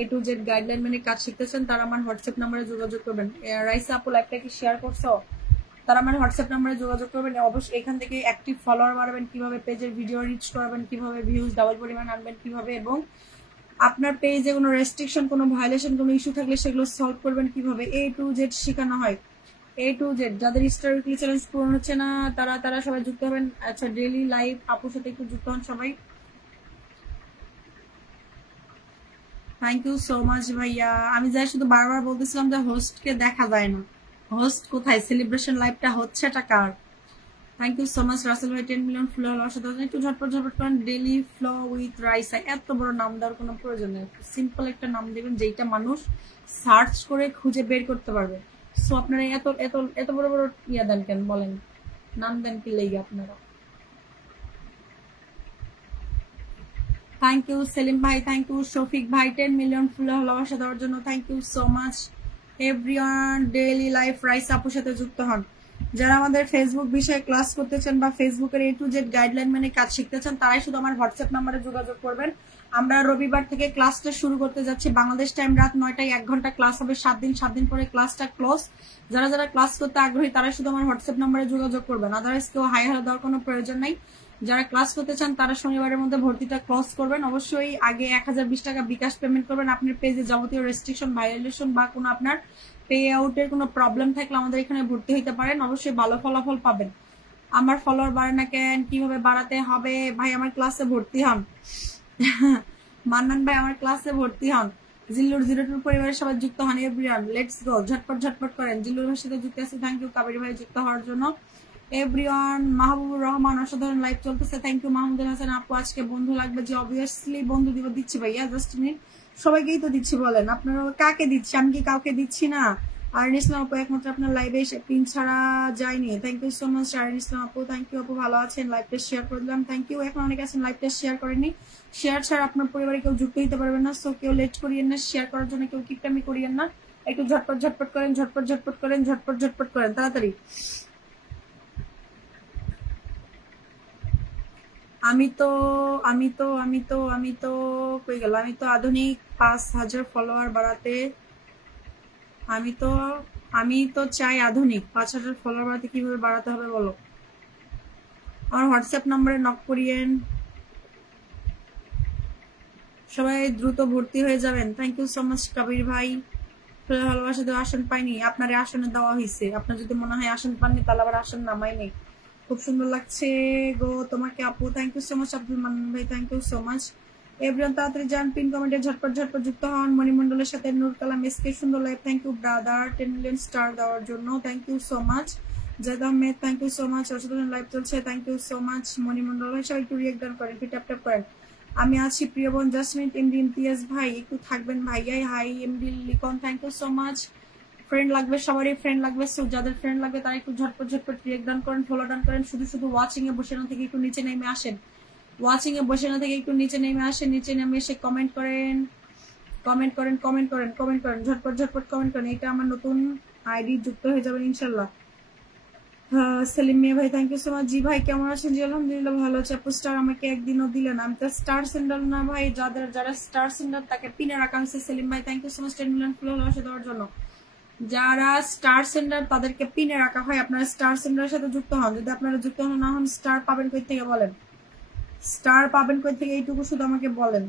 A to Z গাইডলাইন মেনে কাজ শিখতে চান, তারা আমার হোয়াটসঅ্যাপ নাম্বারে যোগাযোগ করবেন। রাইসা আপু লাইভটা কি শেয়ার করছো? তারা আমার হোয়াটসঅ্যাপ নাম্বারে যোগাযোগ করবেন। অবশ্যই এখান থেকে অ্যাক্টিভ ফলোয়ার বাড়াবেন কিভাবে, পেজের ভিডিও রিচ করাবেন কিভাবে, ভিউজ ডাবল পরিমাণ আনবেন কিভাবে, এবং আপনার পেজে কোনো রেস্ট্রিকশন, কোনো ভায়োলেশন, কোনো ইস্যু থাকলে সেগুলো সলভ করবেন কিভাবে, A to Z শেখানো হয়। A to Z যাদের স্টার উইকলি চ্যালেঞ্জ পূরণ হচ্ছে না তারা সবাই যুক্ত হবেন। আচ্ছা ডেইলি লাইভ আপুর সাথে একটু যুক্ত হন সবাই। থ্যাংক ইউ সো মাচ ভাইয়া। আমি যাই শুধু বারবার বলতেছিলাম যে হোস্টকে দেখা যায় না, হোস্ট কোথায়? সেলিব্রেশন লাইভটা হচ্ছে এটা কার? Thank you so much Rasel ভাই 10 মিলিয়ন ফ্লো সাথে একটু ঝটপট ঝটপট করেন। ডেইলি ফ্লো উইথ রাইসা, এত বড় নাম দেওয়ার কোনো প্রয়োজন নেই, সিম্পল একটা নাম দেবেন যেটা মানুষ সার্চ করে খুঁজে বের করতে পারবে। সো আপনারা এত এত এত বড় বড় ইয়া দেন কেন বলেন? নাম দেন কি লেগে আপনারা? থ্যাংক ইউ সেলিম ভাই, থ্যাংক ইউ শফিক ভাই 10 মিলিয়ন ফুলে ভালোবাসা দেওয়ার জন্য, thank you so much. Everyone daily life rice আপুর সাথে যুক্ত হন। যারা আমাদের ফেসবুক বিষয়ে ক্লাস করতে চান বা ফেসবুকের A to Z গাইডলাইন মানে কাজ শিখতে চান, তারাই শুধু আমার হোয়াটসঅ্যাপ নাম্বারে যোগাযোগ করবেন। আমরা রবিবার থেকে ক্লাসটা শুরু করতে যাচ্ছি, বাংলাদেশ টাইম রাত 9টায় 1 ঘন্টা ক্লাস হবে, 7 দিন পরে ক্লাসটা ক্লোজ। যারা যারা ক্লাস করতে আগ্রহী তারা শুধু আমার হোয়াটসঅ্যাপ নাম্বারে যোগাযোগ করবেন, আদারওয়াইজ কেউ হাই হ্যালো দেওয়ার কোনো প্রয়োজন নাই। যারা ক্লাস করতে চান তারা শনিবারের মধ্যে ভর্তিটা ক্লোজ করবেন। অবশ্যই আগে 1020 টাকা বিকাশ পেমেন্ট করবেন। আপনার পেজে যাবতীয় রেস্ট্রিকশন, ভায়োলেশন বা কোনো আপনার পে আউটের কোনো প্রবলেম থাকলে আমাদের এখানে ভর্তি হইতে পারেন, অবশ্যই ভালো ফলাফল পাবেন। আমার ফলোয়ার বাড়ে না কেন, কিভাবে বাড়াতে হবে? ভাই আমার ক্লাসে ভর্তি হন। মান্নান ভাই আমার ক্লাসে ভর্তি হন। জিল্লুর 02 পরিবারের সবাই যুক্ত হন। এভরিওয়ান লেটস গো, ঝটপট ঝটপট করেন। জিল্লুর ভাইয়ের সাথে যুক্ত আছে, থ্যাংক ইউ। কাবেরী ভাই যুক্ত হওয়ার জন্য। এভরিওয়ান মাহবুবুর রহমান অসাধারণ লাইভ চলতেছে, থ্যাংক ইউ। মাহমুদুল হাসান আপু আজকে বন্ধু লাগবে যে, অবভিয়াসলি বন্ধু দিচ্ছি ভাইয়া, জাস্ট মিনিট। সবাইকেই তো দিচ্ছি, বলেন আপনারা কাকে দিচ্ছি? আমি কি কাউকে দিচ্ছি না? আরিন ইসলাম আপু একমাত্র আপনার লাইভে এসে পিন ছাড়া যায়নি। Thank you so much Arin Islam আপু, থ্যাংক ইউ আপু, ভালো আছেন? লাইভটা শেয়ার করে দিলাম, থ্যাংক ইউ। এখন অনেকে আছেন লাইভটা শেয়ার করেননি, শেয়ার ছাড়া আপনার পরিবারে কেউ যুক্ত হতে পারবেন না। সো কেউ লেট করিয়েন না, শেয়ার করার জন্য কেউ কিপটামি করিয়েন না, একটু ঝটপট ঝটপট করেন, ঝটপট ঝটপট করেন, ঝটপট ঝটপট করেন, তাড়াতাড়ি। আমি তো আমি তো আমি তো আমি তো কই গেল? আমি তো আধুনিক 5000 ফলোয়ার বাড়াতে, আমি তো চাই আধুনিক 5000 ফলোয়ার বাড়াতে। কিভাবে বাড়াতে হবে বলো? আমার হোয়াটসঅ্যাপ নাম্বারে নক করিয়েন, সবাই দ্রুত ভর্তি হয়ে যাবেন। Thank you so much Kabir ভাই, ভালোবাসা দেওয়া আসন পাইনি, আপনার আসনে দেওয়া হয়েছে। আপনার যদি মনে হয় আসন পাননি তাহলে আবার আসন নামাই নেই। খুব সুন্দর লাগছে গো তোমাকে আপু, thank you so much Abdul Mannan ভাই, thank you so much. Everyone তাড়াতাড়ি যান, পিন কমেন্টে ঝটপট ঝটপট যুক্ত হন। মণিমন্ডলের সাথে নূর কালাম এসকে সুন্দর live, thank you brother 10 million star দেওয়ার জন্য, thank you so much. Zayed Ahmed, thank you so much. অসাধারণ লাইভ চলছে, thank you so much. Monimondal ভাই সবাই একটু রিয়েক্ট ডান করেন, একটু ট্যাপ ট্যাপ করেন। আমি আছি প্রিয় বোন জাসমিন, এমডি ইমতিয়াজ ভাই একটু থাকবেন ভাইয়াই, hi MD Likon, thank you so much. Friend লাগবে, সবারই ফ্রেন্ড লাগবে। সো যাদের ফ্রেন্ড লাগবে তারা একটু ঝটপট ঝটপট রিয়েক্ট ডান করেন, ফলো ডান করেন। শুধু শুধু ওয়াচিং এ বসে না থেকে একটু নিচে নেমে আসেন, ওয়াচিং এ বসে না থেকে একটু নিচে নেমে আসেন, নিচে নেমে এসে কমেন্ট করেন, কমেন্ট করেন, কমেন্ট করেন, কমেন্ট করেন, ঝটপট ঝটপট কমেন্ট করেন। এটা আমার নতুন আইডি, যুক্ত হয়ে যাবেন ইনশাল্লাহ। সেলিম মিয়া ভাই, থ্যাংক ইউ সো মাচ। জি ভাই কেমন আছেন? জি আলহামদুলিল্লাহ ভালো আছে। আপু স্টার আমাকে একদিনও দিলেন, আমি তো স্টার সেন্ডার না ভাই, যারা স্টার সেন্ডার তাকে পিনে রাখা হয়েছে। সেলিম ভাই thank you so much 10 million ভালোবাসা দেওয়ার জন্য। যারা স্টার সেন্ডার তাদেরকে পিনে রাখা হয়, আপনারা স্টার সেন্ডারের সাথে যুক্ত হন। যদি আপনারা যুক্ত হন না হন, স্টার পাবেন কই থেকে বলেন? স্টার পাবেন কই থেকে এইটুকু শুধু আমাকে বলেন।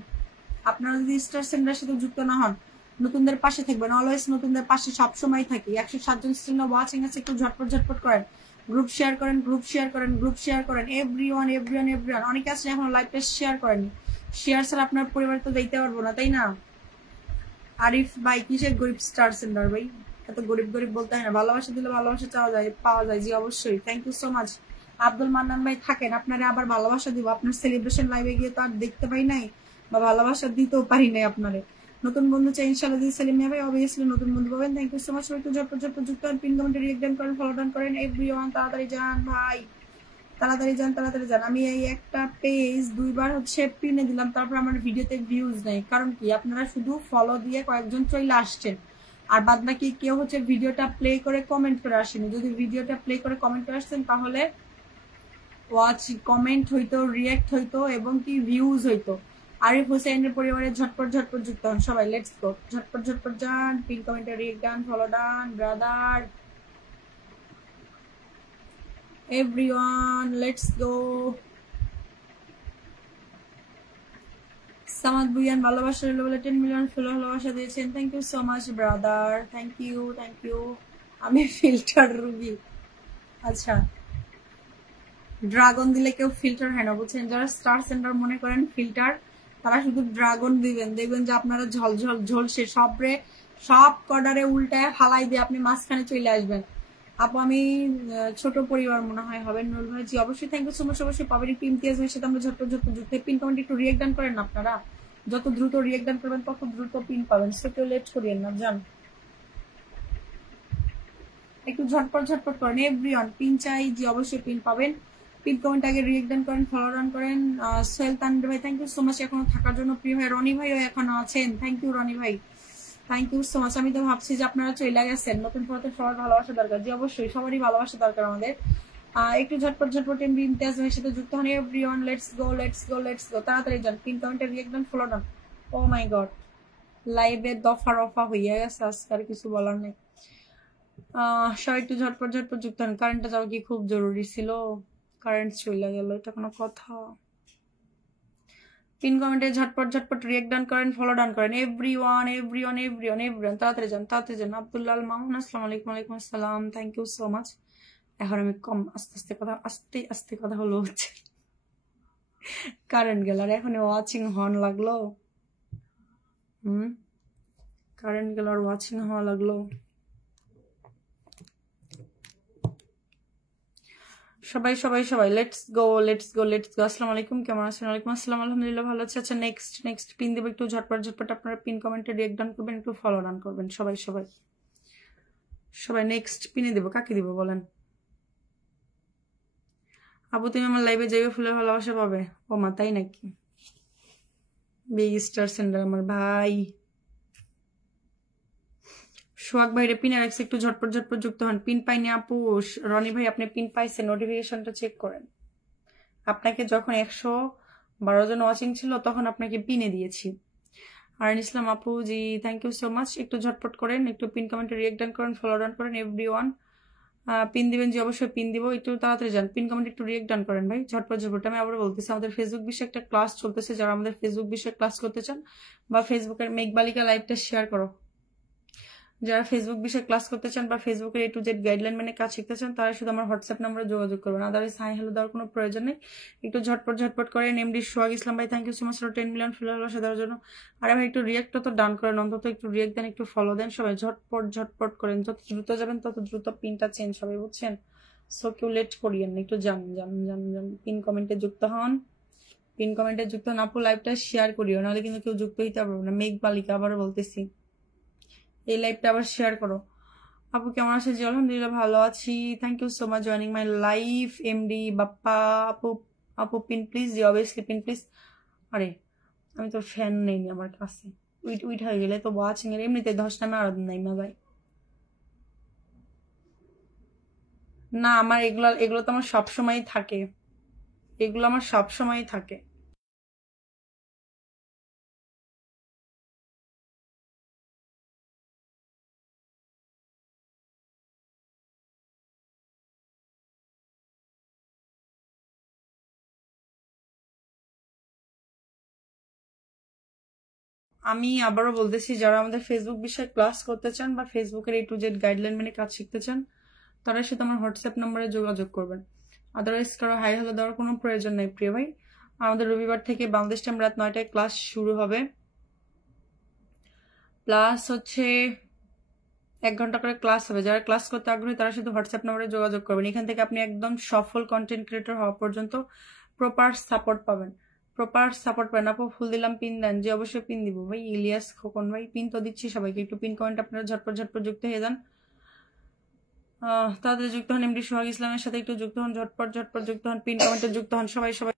আপনারা যদি স্টার সেন্ডারের সাথে যুক্ত না হন, নতুনদের পাশে থাকবেন, অলওয়েজ নতুনদের পাশে সবসময় থাকি। 107 জন স্টুডেন্ট ওয়াচিং আছে, একটু ঝটপট ঝটপট করেন, গ্রুপ শেয়ার করেন, গ্রুপ শেয়ার করেন, গ্রুপ শেয়ার করেন। Everyone everyone everyone. অনেকে আছেন এখন লাইভটা শেয়ার করেনি, শেয়ার ছাড়া আপনার পরিবার তো দিতে পারবো না, তাই না? আরিফ ভাই কিসের গরিব স্টার সেন্ডার ভাই? এত গরিব গরিব বলতে হয় না, ভালোবাসা দিলে ভালোবাসা চাওয়া যায়, পাওয়া যায়। জি অবশ্যই, thank you so much. Abdul Mannan ভাই থাকেন, আপনারা আবার ভালোবাসা দিব। আপনার সেলিব্রেশন লাইভে গিয়ে তো আর দেখতে পাই নাই বা ভালোবাসা দিতেও পারি নাই আপনারে। নতুন বন্ধু চাই ইনশাআল্লাহ, যদি সেলিম মিয়া ভাই অবভিয়াসলি নতুন বন্ধু পাবেন। Thank you so much. একটু ঝটপট ঝটপট যুক্ত হন, পিন কমেন্টে রিয়েক্ট ডান করেন, ফলো ডান করেন। এভরিওয়ান তাড়াতাড়ি যান ভাই, তাড়াতাড়ি যান, তাড়াতাড়ি যান। আমি এই একটা পেজ 2 বার হচ্ছে পিনে দিলাম, তারপর আমার ভিডিওতে ভিউজ নেই। কারণ কি? আপনারা শুধু ফলো দিয়ে কয়েকজন চলে আসছেন, আর বাদ বাকি কেউ হচ্ছে ভিডিওটা প্লে করে কমেন্ট করে আসেনি। যদি ভিডিওটা প্লে করে কমেন্ট করে আসছেন তাহলে ওয়াচ কমেন্ট হইতো, রিয়েক্ট হইতো এবং কি ভিউজ হইতো। আরিফ হোসেনের পরিবারে ঝটপট ঝটপট যুক্ত হন সবাই, লেটস গো। ঝটপট ঝটপট যান, পিন কমেন্টে react done, follow done brother. Everyone let's go. Samad Bhuiyan ভালোবাসা বলে 10 মিলিয়ন ভালোবাসা দিয়েছেন, thank you so much brother, thank you thank you. আমি ফিল্টার রুবি, আচ্ছা ড্রাগন দিলে কেউ ফিল্টার হয় না বুঝছেন। যারা স্টার সেন্টার মনে করেন ফিল্টার, তারা শুধু ড্রাগন দিবেন, দেখবেন যে আপনারা ঝলঝল ঝলসে সব কর্ডারে উল্টায় ফালাই দিয়ে আপনি মাঝখানে চলে আসবেন। আপু আমি ছোট পরিবার মনে হয় হবে নুরুল ভাই। জি অবশ্যই, থ্যাংক ইউ সো মাচ। অবশ্যই পাবেন একটু ইমতিয়াজ ভাইয়ের সাথে আমরা ঝটপট ঝটপট যুক্ত। পিন কমেন্ট একটু রিয়েক্ট ডান করেন আপনারা, যত দ্রুত রিয়েক্ট ডান করবেন তত দ্রুত পিন পাবেন। সো কেউ লেট করিয়েন না, যান একটু ঝটপট ঝটপট করেন। এভরিওয়ান পিন চাই, জি অবশ্যই পিন পাবেন। পিন কমেন্ট আগে রিয়েক্ট ডান করেন, ফলো ডান করেন। সোহেল তানভীর ভাই থ্যাংক ইউ সো মাচ এখনো থাকার জন্য। প্রিয় ভাই রনি ভাইও এখনো আছেন, থ্যাংক ইউ রনি ভাই, থ্যাংক ইউ সো মাচ। আমি তো ভাবছি যে আপনারা চলে গেছেন, নতুন পথে সবার ভালোবাসা দরকার। জি অবশ্যই সবারই ভালোবাসা দরকার আমাদের। একটু ঝটপট ঝটপট ইমতিয়াজ ভাইয়ের সাথে যুক্ত হন। Everyone let's go let's go let's go, তাড়াতাড়ি যান, পিন কমেন্টে রিয়েক্ট ডান, ফলো ডান। ও মাই গড, লাইভে দফা রফা হইয়া গেছে আজকে, আর কিছু বলার নেই। সবাই একটু ঝটপট ঝটপট যুক্ত হন। কারেন্টটা যাওয়া কি খুব জরুরি ছিল? কারেন্ট চলে গেল, এটা কোনো কথা? পিন কমেন্টে ঝটপট ঝটপট রিয়েক্ট ডান করেন, ফলো ডান করেন। এভরিওয়ান এভরিওয়ান এভরিওয়ান এভরিওয়ান তাড়াতাড়ি যান, তাড়াতাড়ি যান। আব্দুল্লাহ মামুন আসসালামু আলাইকুম। ওয়ালাইকুম আসসালাম, থ্যাংক ইউ সো মাচ। এখন আমি কম আস্তে আস্তে কথা হলো হচ্ছে, কারেন্ট গেল আর এখন ওয়াচিং হর্ন লাগলো। কারেন্ট গেল আর ওয়াচিং হওয়া লাগলো। সবাই সবাই সবাই let's go let's go let's go. আসসালামু আলাইকুম, কেমন আছেন? ওয়ালাইকুম আসসালাম, আলহামদুলিল্লাহ ভালো আছে। আচ্ছা নেক্সট পিন দেবো, একটু ঝটপট ঝটপট আপনারা পিন কমেন্টে রিয়েক্ট ডান করবেন, একটু ফলো ডান করবেন সবাই সবাই। সবাই নেক্সট পিনে দেবো, কাকে দিব বলেন? আপু তুমি আমার লাইভে যাইবে, ফুলের ভালোবাসা পাবে। ও মা তাই নাকি? বিগ স্টার সেন্টার আমার ভাই সোহাগ ভাইরে পিন রাখছে, একটু ঝটপট ঝটপট যুক্ত হন। পিন পাইনি আপু। রনি ভাই আপনি পিন পাইছেন, নোটিফিকেশনটা চেক করেন। আপনাকে যখন 112 জন ওয়াচিং ছিল তখন আপনাকে পিনে দিয়েছি। আর ইসলাম আপু জি থ্যাংক ইউ সো মাচ। একটু ঝটপট করেন, একটু পিন কমেন্টে রিয়েক্ট ডান করেন, ফলো ডান করেন এভরিওয়ান। পিন দিবেন জি, অবশ্যই পিন দিব। একটু তাড়াতাড়ি যান, পিন কমেন্ট একটু রিয়েক্ট ডান করেন ভাই, ঝটপট ঝটপট। আমি আবার বলতেছি আমাদের ফেসবুক বিষয়ে একটা ক্লাস চলতেছে, যারা আমাদের ফেসবুক বিষয়ে ক্লাস করতে চান বা ফেসবুকের মেঘবালিকা লাইভটা শেয়ার করো, যারা ফেসবুক বিষয়ে ক্লাস করতে চান বা ফেসবুকের A to Z গাইডলাইন মেনে কাজ শিখতে চান, তারা শুধু আমার হোয়াটসঅ্যাপ নাম্বারে যোগাযোগ করবেন। আদারওয়াইজ হাই হ্যালো দেওয়ার কোনো প্রয়োজন নেই। একটু ঝটপট ঝটপট করেন। এমডি সোহাগ ইসলাম ভাই thank you so much 10 million ভালোবাসা দেওয়ার জন্য। আরে ভাই একটু রিয়েক্টটা তো ডান করেন, অন্তত একটু রিয়েক্ট দেন, একটু ফলো দেন। সবাই ঝটপট ঝটপট করেন, যত দ্রুত যাবেন তত দ্রুত পিনটা চেঞ্জ হবে, বুঝছেন? সো কেউ লেট করিয়েন না, একটু যান যান যান যান, পিন কমেন্টে যুক্ত হন। পিন কমেন্টে যুক্ত হন আপু, লাইভটা শেয়ার করিও, নাহলে কিন্তু কেউ যুক্ত হইতে পারবে না। মেঘ বালিকা আবারও বলতেছি, এই লাইভটা আবার শেয়ার করো। আপু কেমন আছেন? জি আলহামদুলিল্লাহ ভালো আছি, thank you so much joining my life. MD Bappa আপু, আপু পিন প্লিজ। জি অবভিয়াসলি পিন প্লিজ। আরে আমি তো ফ্যান নেই আমার কাছে, উইট উইট হয়ে গেলে তো ওয়াচিং এর এমনিতে 10 নামে আর নাই না ভাই। না আমার এগুলো এগুলো তো আমার সবসময়ই থাকে, এগুলো আমার সবসময়ই থাকে। আমি আবারও বলতেছি, যারা আমাদের ফেসবুক বিষয়ে ক্লাস করতে চান বা ফেসবুকের A to Z গাইডলাইন মেনে কাজ শিখতে চান, তারা সাথে আমার হোয়াটসঅ্যাপ নাম্বারে যোগাযোগ করবেন। আদারওয়াইজ কারো হাই হ্যালো দেওয়ার কোনো প্রয়োজন নেই প্রিয় ভাই। আমাদের রবিবার থেকে বাংলাদেশ টাইম রাত 9টায় ক্লাস শুরু হবে। প্লাস হচ্ছে 1 ঘন্টা করে ক্লাস হবে। যারা ক্লাস করতে আগ্রহী তারা শুধু হোয়াটসঅ্যাপ নাম্বারে যোগাযোগ করবেন। এখান থেকে আপনি একদম সফল কন্টেন্ট ক্রিয়েটর হওয়া পর্যন্ত প্রপার সাপোর্ট পাবেন, প্রপার সাপোর্ট পাবেন। আপু ফুল দিলাম, পিন দেন। যে অবশ্যই পিন দিব ভাই। ইলিয়াস খোকন ভাই পিন তো দিচ্ছি সবাইকে, একটু পিন কমেন্ট আপনারা ঝটপট ঝটপট যুক্ত হয়ে যান। তাদের যুক্ত হন। এমডি সোহাগ ইসলামের সাথে একটু যুক্ত হন, ঝটপট ঝটপট যুক্ত হন, পিন কমেন্টে যুক্ত হন সবাই সবাই।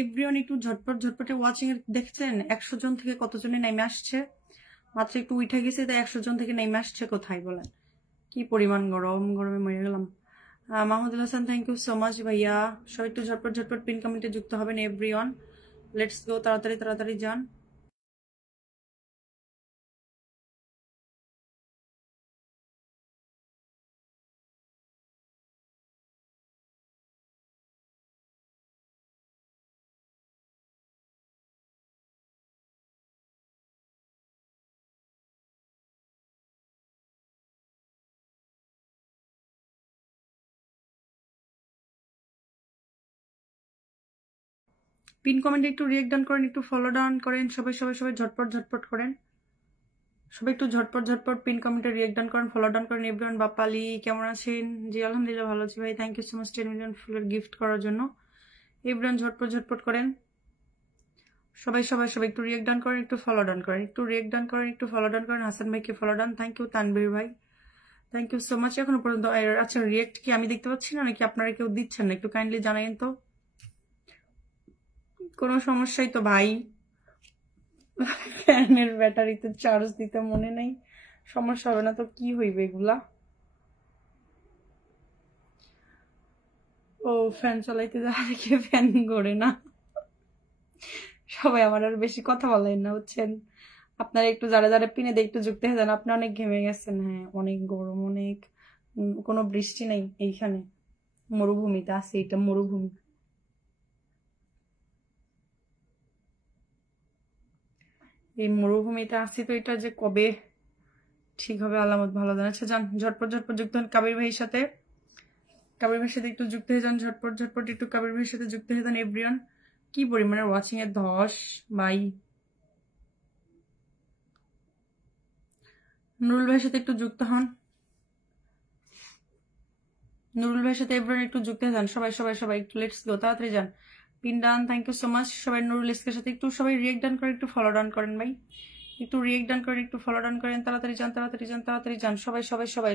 এভরিওয়ান একটু ঝটপট ঝটপটে ওয়াচিং এর দেখছেন 100 জন থেকে কতজনে নেমে আসছে, মাত্র একটু উঠে গেছে তাই 100 জন থেকে নেমে আসছে কোথায় বলেন, কি পরিমাণ গরম, গরমে মরে গেলাম। Mahmudul Hasan thank you so much ভাইয়া। সবাই একটু ঝটপট ঝটপট পিন কমেন্টে যুক্ত হবেন এভরিওয়ান, লেটস গো, তাড়াতাড়ি তাড়াতাড়ি যান। পিন কমেন্টে একটু রিয়েক্ট ডান করেন, একটু ফলো ডান করেন, সবাই সবাই সবাই ঝটপট ঝটপট করেন, সবাই একটু ঝটপট ঝটপট পিন কমেন্টে রিয়েক্ট ডান করেন, ফলো ডান করেন। এভরিওয়ান বাপালি কেমন আছেন? জি আলহামদুলিল্লাহ ভালো আছি ভাই, thank you so much 10 million ফুলের গিফট করার জন্য। এভরিওয়ান ঝটপট ঝটপট করেন, সবাই সবাই সবাই একটু রিয়েক্ট ডান করেন, একটু ফলো ডান করেন, একটু রিয়েক্ট ডান করেন, একটু ফলো ডান করেন। হাসান ভাইকে follow done, thank you. Tanvir ভাই থ্যাংক ইউ সো মাচ। এখনো পর্যন্ত আচ্ছা রিয়েক্ট কি আমি দেখতে পাচ্ছি না নাকি আপনারা কেউ দিচ্ছেন না? একটু কাইন্ডলি জানাইন তো। কোনো সমস্যাই তো ভাই, ফ্যানের ব্যাটারিতে চার্জ দিতে মনে নেই, সমস্যা হবে না তো? কি হইবে এগুলা? ও ফ্যান চালাইতে যাওয়া দেখে ফ্যান ঘোরে না। সবাই আমার আর বেশি কথা বলেন না বুঝছেন, আপনারা একটু যারা যারা পিনে দিয়ে একটু যুক্ত হয়ে যান। আপনি অনেক ঘেমে গেছেন, হ্যাঁ অনেক গরম, অনেক কোনো বৃষ্টি নেই এইখানে, মরুভূমিতে আছে, এটা মরুভূমি। এই মরুভূমিতে আছি তো, এটা যে কবে ঠিক হবে আলামত ভালো জানা। আচ্ছা যান ঝটপট ঝটপট যুক্ত হন কাবির ভাইয়ের সাথে, কাবির ভাইয়ের সাথে একটু যুক্ত হয়ে যান, ঝটপট ঝটপট একটু কাবির ভাইয়ের সাথে যুক্ত হয়ে যান এভরিওয়ান। কি পরিমাণে ওয়াচিং এর ধস ভাই। নুরুল ভাইয়ের সাথে একটু যুক্ত হন, নুরুল ভাইয়ের সাথে এভরিওয়ান একটু যুক্ত হয়ে যান, সবাই সবাই সবাই একটু লেটস গো, তাড়াতাড়ি যান। Pin done, thank you so much. সবাই নুরুল ইসকের সাথে একটু সবাই রিয়েক্ট ডান করেন, একটু ফলো ডান করেন ভাই, একটু রিয়েক্ট ডান করেন, একটু ফলো ডান করেন, তাড়াতাড়ি যান তাড়াতাড়ি যান তাড়াতাড়ি যান, সবাই সবাই সবাই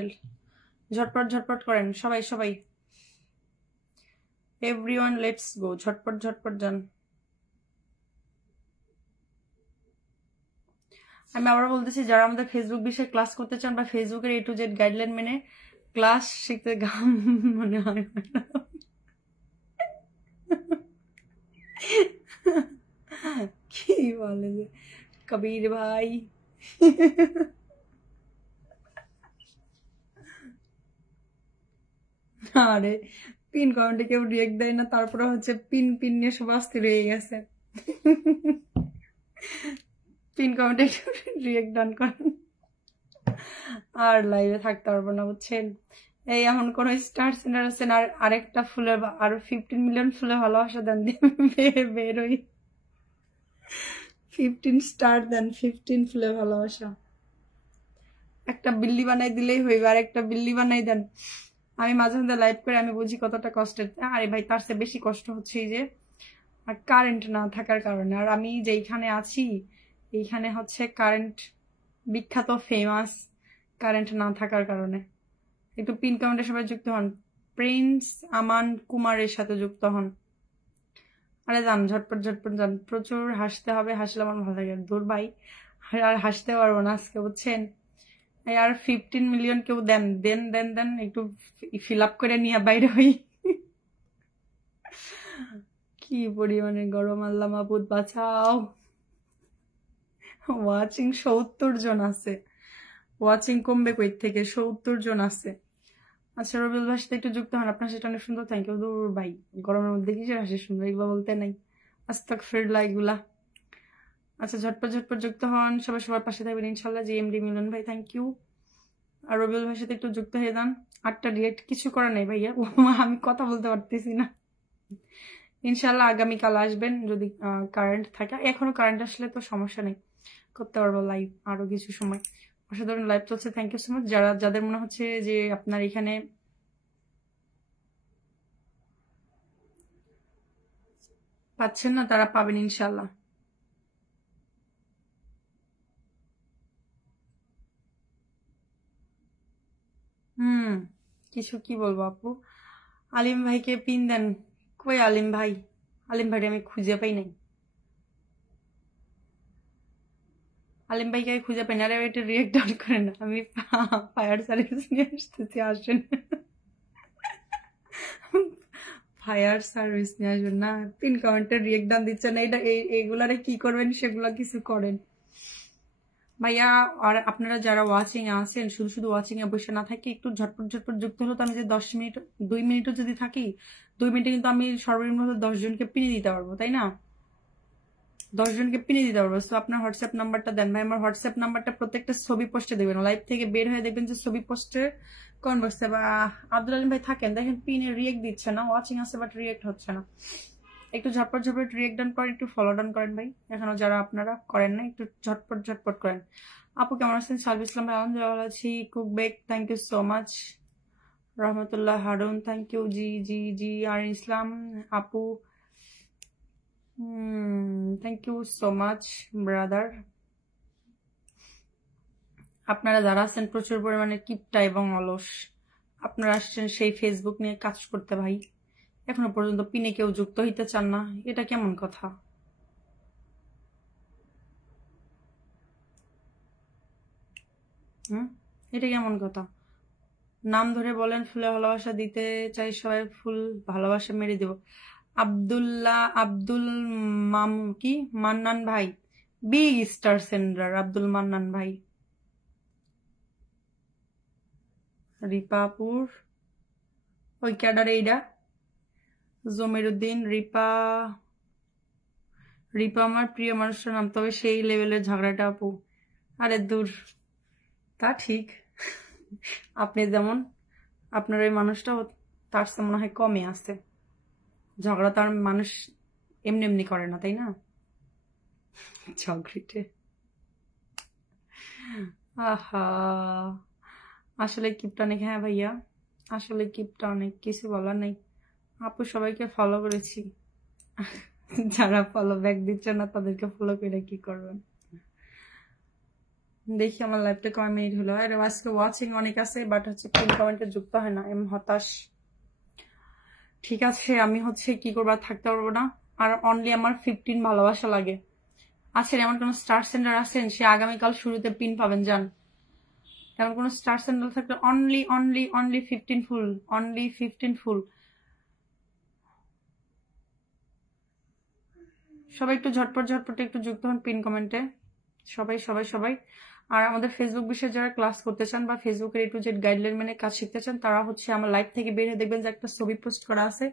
ঝটপট ঝটপট করেন, সবাই সবাই এভরিওয়ান লেটস গো, ঝটপট ঝটপট যান। আমি আবার বলতেছি, যারা আমাদের ফেসবুক বিষয়ে ক্লাস করতে চান বা ফেসবুকের A to Z গাইডলাইন মেনে ক্লাস শিখতে গাম মনে হয় না। কি বলে যে কবির ভাই, আরে পিন কমেন্টে কেউ রিয়েক্ট দেয় না, তারপরে হচ্ছে পিন পিন নিয়ে সব অস্থির হয়ে গেছে। পিন কমেন্টে রিয়েক্ট ডান করেন, আর লাইভে থাকতে পারবো না বুঝছেন। এই এখন কোন স্টার সিনার আছেন আর আরেকটা ফুলের আরো 15 মিলিয়ন ফুলে ভালোবাসা দেন, বেরোই 15 স্টার দেন, 15 ফুলে ভালোবাসা। একটা বিল্লি বানাই দিলেই হইবে, আর একটা বিল্লি বানাই দেন। আমি মাঝে মাঝে লাইভ করে আমি বুঝি কতটা কষ্টের। আরে ভাই তার চেয়ে বেশি কষ্ট হচ্ছে এই যে কারেন্ট না থাকার কারণে। আর আমি যেইখানে আছি এইখানে হচ্ছে কারেন্ট বিখ্যাত, ফেমাস কারেন্ট না থাকার কারণে। একটু পিন কমেন্টে সবাই যুক্ত হন, প্রিন্স আমান কুমারের সাথে যুক্ত হন। আরে যান ঝটপট ঝটপট যান, প্রচুর হাসতে হবে, হাসলে আমার ভালো লাগে। দূর ভাই আর হাসতে পারবো না আজকে বুঝছেন। আর 15 মিলিয়ন কেউ দেন দেন দেন দেন, একটু ফিল আপ করে নিয়ে বাইরে হই। কি পরিমাণে গরম, আল্লাহ মাহবুদ বাঁচাও। ওয়াচিং 70 জন আছে, ওয়াচিং কমবে কই থেকে, 70 জন আছে। আচ্ছা রবিউল ভাইয়ের সাথে একটু যুক্ত হন, আপনার সেটা অনেক সুন্দর, থ্যাংক ইউ। দূর ভাই গরমের মধ্যে কিসের হাসি সুন্দর, এগুলো বলতে নাই, আস্তাগফিরুল্লাহ এগুলা। আচ্ছা ঝটপট ঝটপট যুক্ত হন, সবাই সবার পাশে থাকবেন ইনশাল্লাহ। জিএমডি মিলন ভাই থ্যাংক ইউ। আর রবিউল ভাইয়ের সাথে একটু যুক্ত হয়ে যান। 8টা ডিরেক্ট কিছু করা নেই ভাইয়া, আমি কথা বলতে পারতেছি না। ইনশাল্লাহ আগামীকাল আসবেন যদি কারেন্ট থাকে, এখনো কারেন্ট আসলে তো সমস্যা নেই, করতে পারবো লাইভ আরো কিছু সময়। অসাধারণ লাইভ চলছে, থ্যাংক ইউ সো মাচ। যারা যাদের মনে হচ্ছে যে আপনার এখানে পাচ্ছেন না তারা পাবেন ইনশাল্লাহ। কিছু কি বলবো আপু। আলিম ভাইকে পিন দেন, কই আলিম ভাই? আলিম ভাইকে আমি খুঁজে পাই নাই, আলিম ভাইকে আমি খুঁজে পাই না। আরে এটা রিয়েক্ট ডাউন করে না, আমি ফায়ার সার্ভিস নিয়ে আসতেছি, আসেন ফায়ার সার্ভিস নিয়ে আসবেন না। পিন কমেন্টে রিয়েক্ট ডাউন দিচ্ছেন, এটা এইগুলারে কি করবেন সেগুলা কিছু করেন ভাইয়া। আর আপনারা যারা ওয়াচিং আছেন, শুধু শুধু ওয়াচিং এ বসে না থাকি, একটু ঝটপট ঝটপট যুক্ত হলো। তো আমি যে 10 মিনিট 2 মিনিটও যদি থাকি, 2 মিনিটে কিন্তু আমি সর্বনিম্ন 10 জনকে পিনে দিতে পারবো, তাই না? 10 জনকে পিনে দিতে পারবো। সো আপনার হোয়াটসঅ্যাপ নাম্বারটা দেন ভাই। আমার হোয়াটসঅ্যাপ নাম্বারটা প্রত্যেকটা ছবি পোস্টে দেবেন, লাইভ থেকে বের হয়ে দেখবেন যে ছবি পোস্টে কনভার্সে বা আব্দুল আলিম ভাই থাকেন, দেখেন পিনে রিয়েক্ট দিচ্ছে না, ওয়াচিং আছে বাট রিয়েক্ট হচ্ছে না। একটু ঝটপট ঝটপট রিয়েক্ট ডান করেন, একটু ফলো ডান করেন ভাই, এখনো যারা আপনারা করেন না একটু ঝটপট ঝটপট করেন। আপু কেমন আছেন? সার্ভিস ইসলাম ভাই আলহামদুলিল্লাহ ভালো আছি। কুকবেক thank you so much. Rahmatullah Harun thank you. জি জি জি আর ইসলাম আপু thank you so much brother. আপনারা যারা আছেন প্রচুর পরিমাণে কিপটা এবং অলস, আপনারা আসছেন সেই ফেসবুক নিয়ে কাজ করতে ভাই, এখনো পর্যন্ত পিনে কেউ যুক্ত হইতে চান না, এটা কেমন কথা? এটা কেমন কথা? নাম ধরে বলেন, ফুলে ভালোবাসা দিতে চাই সবাই, ফুল ভালোবাসা মেরে দেব। আব্দুল কি মান্নান ভাই, big star sender Abdul Mannan ভাই। রিপাপুর ওই ক্যাডার এইডা জমিরুদ্দিন। রিপা আমার প্রিয় মানুষের নাম, তবে সেই লেভেলের ঝগড়াটা আপু, আরে দূর। তা ঠিক, আপনি যেমন আপনার ওই মানুষটা তার চেয়ে মনে হয় কমে আছে, ঝগড়া তার মানুষ এমনি এমনি করে না, তাই না? ঝগড়িটে আহা, আসলে কিপটা অনেক। হ্যাঁ ভাইয়া, আসলে কিপটা অনেক, কিছু বলার নেই। আপু সবাইকে ফলো করেছি, যারা ফলো ব্যাক দিচ্ছে না তাদেরকে ফলো করে কি করবেন? দেখি আমার লাইভটা কয় মিনিট হলো। আর আজকে ওয়াচিং অনেক আছে বাট হচ্ছে পিন কমেন্টে যুক্ত হয় না, এমন হতাশ। ঠিক আছে, আমি হচ্ছে কি করবো, থাকতে পারবো না আর। অনলি আমার 15 ভালোবাসা লাগে। আছেন এমন কোন স্টার সেন্টার আছেন, সে আগামীকাল শুরুতে পিন পাবেন, যান। এমন কোন স্টার সেন্টার থাকলে অনলি অনলি অনলি 15 ফুল, অনলি 15 ফুল। সবাই একটু ঝটপট ঝটপট একটু যুক্ত হন পিন কমেন্টে, সবাই সবাই সবাই। আর আমাদের ফেসবুক বিষয়ে যারা ক্লাস করতে চান বা ফেসবুকের A to Z গাইডলাইন মেনে কাজ শিখতে চান, তারা হচ্ছে আমার লাইভ থেকে বের হয়ে দেখবেন যে একটা ছবি পোস্ট করা আছে,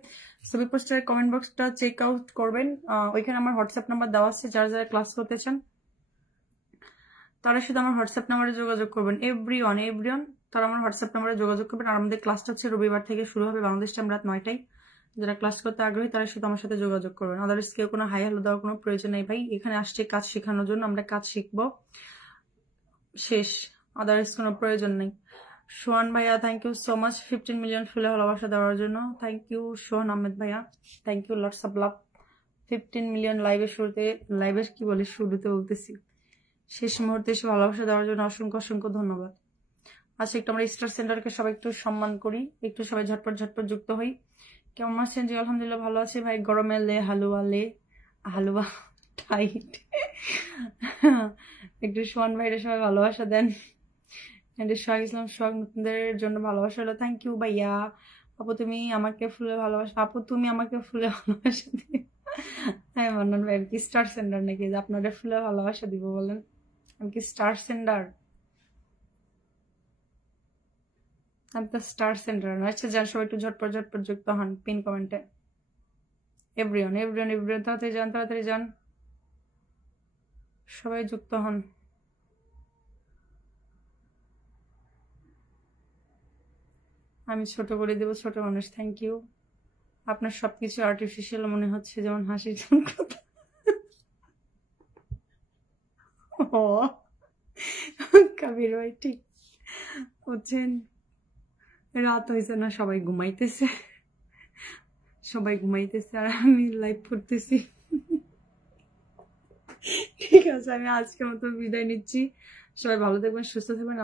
ছবি পোস্টের কমেন্ট বক্সটা চেক আউট করবেন। ওইখানে আমার হোয়াটসঅ্যাপ নাম্বার দেওয়া আছে, যারা যারা ক্লাস করতে চান তারা শুধু আমার হোয়াটসঅ্যাপ নাম্বারে যোগাযোগ করবেন। এভরিওয়ান তারা আমার হোয়াটসঅ্যাপ নাম্বারে যোগাযোগ করবেন। আর আমাদের ক্লাসটা হচ্ছে রবিবার থেকে শুরু হবে, বাংলাদেশ টাইম রাত 9টায়। যারা ক্লাস করতে আগ্রহী তারা শুধু আমার সাথে যোগাযোগ করবেন, আদার্স কেউ কোনো হাই হ্যালো দেওয়ার কোনো প্রয়োজন নেই ভাই। এখানে আসছে কাজ শেখানোর জন্য, আমরা কাজ শিখবো, শেষ, আদার্স কোনো প্রয়োজন নেই। সোহান ভাইয়া thank you so much 15 million ফুলে ভালোবাসা দেওয়ার জন্য, থ্যাংক ইউ সোহান আহমেদ ভাইয়া, thank you lots of love. 15 million লাইভের শুরুতে, লাইভের কি বলে শুরুতে বলতেছি, শেষ মুহূর্তে এসে ভালোবাসা দেওয়ার জন্য অসংখ্য অসংখ্য ধন্যবাদ। আচ্ছা, একটু আমরা স্টার সেন্টারকে সবাই একটু সম্মান করি, একটু সবাই ঝটপট ঝটপট যুক্ত হই। কেমন আছেন? জি আলহামদুলিল্লাহ ভালো আছি ভাই। গরমে হালুয়া টাইট। একটু সোহান ভাইরে সবাই ভালোবাসা দেন। সোহাগ ইসলাম সোহাগ নতুনদের জন্য ভালোবাসা হলো, থ্যাংক ইউ ভাইয়া। আপু তুমি আমাকে ফুলে ভালোবাসা, আপু তুমি আমাকে ফুলে ভালোবাসা দিও। হ্যাঁ মান্নান ভাই, কি স্টার সেন্টার নাকি যে আপনাদের ফুলে ভালোবাসা দিব বলেন? আমি কি স্টার সেন্টার? আমি তো স্টার সেন্টার না। আচ্ছা যান, সবাই একটু ঝটপট ঝটপট যুক্ত হন পিন কমেন্টে। এভরিওয়ান তাড়াতাড়ি যান, সবাই যুক্ত হন। আমি ছোট করে দেবো, ছোট মানুষ, থ্যাংক ইউ। আপনার সবকিছু আর্টিফিশিয়াল মনে হচ্ছে, যেমন হাসির কথা। ও কাবির ভাই ঠিক বুঝছেন, রাত হয়েছে না, সবাই ঘুমাইতেছে, আর আমি লাইভ করতেছি। ঠিক আছে, আমি আজকের মতো বিদায় নিচ্ছি। সবাই ভালো থাকবেন, সুস্থ থাকবেন।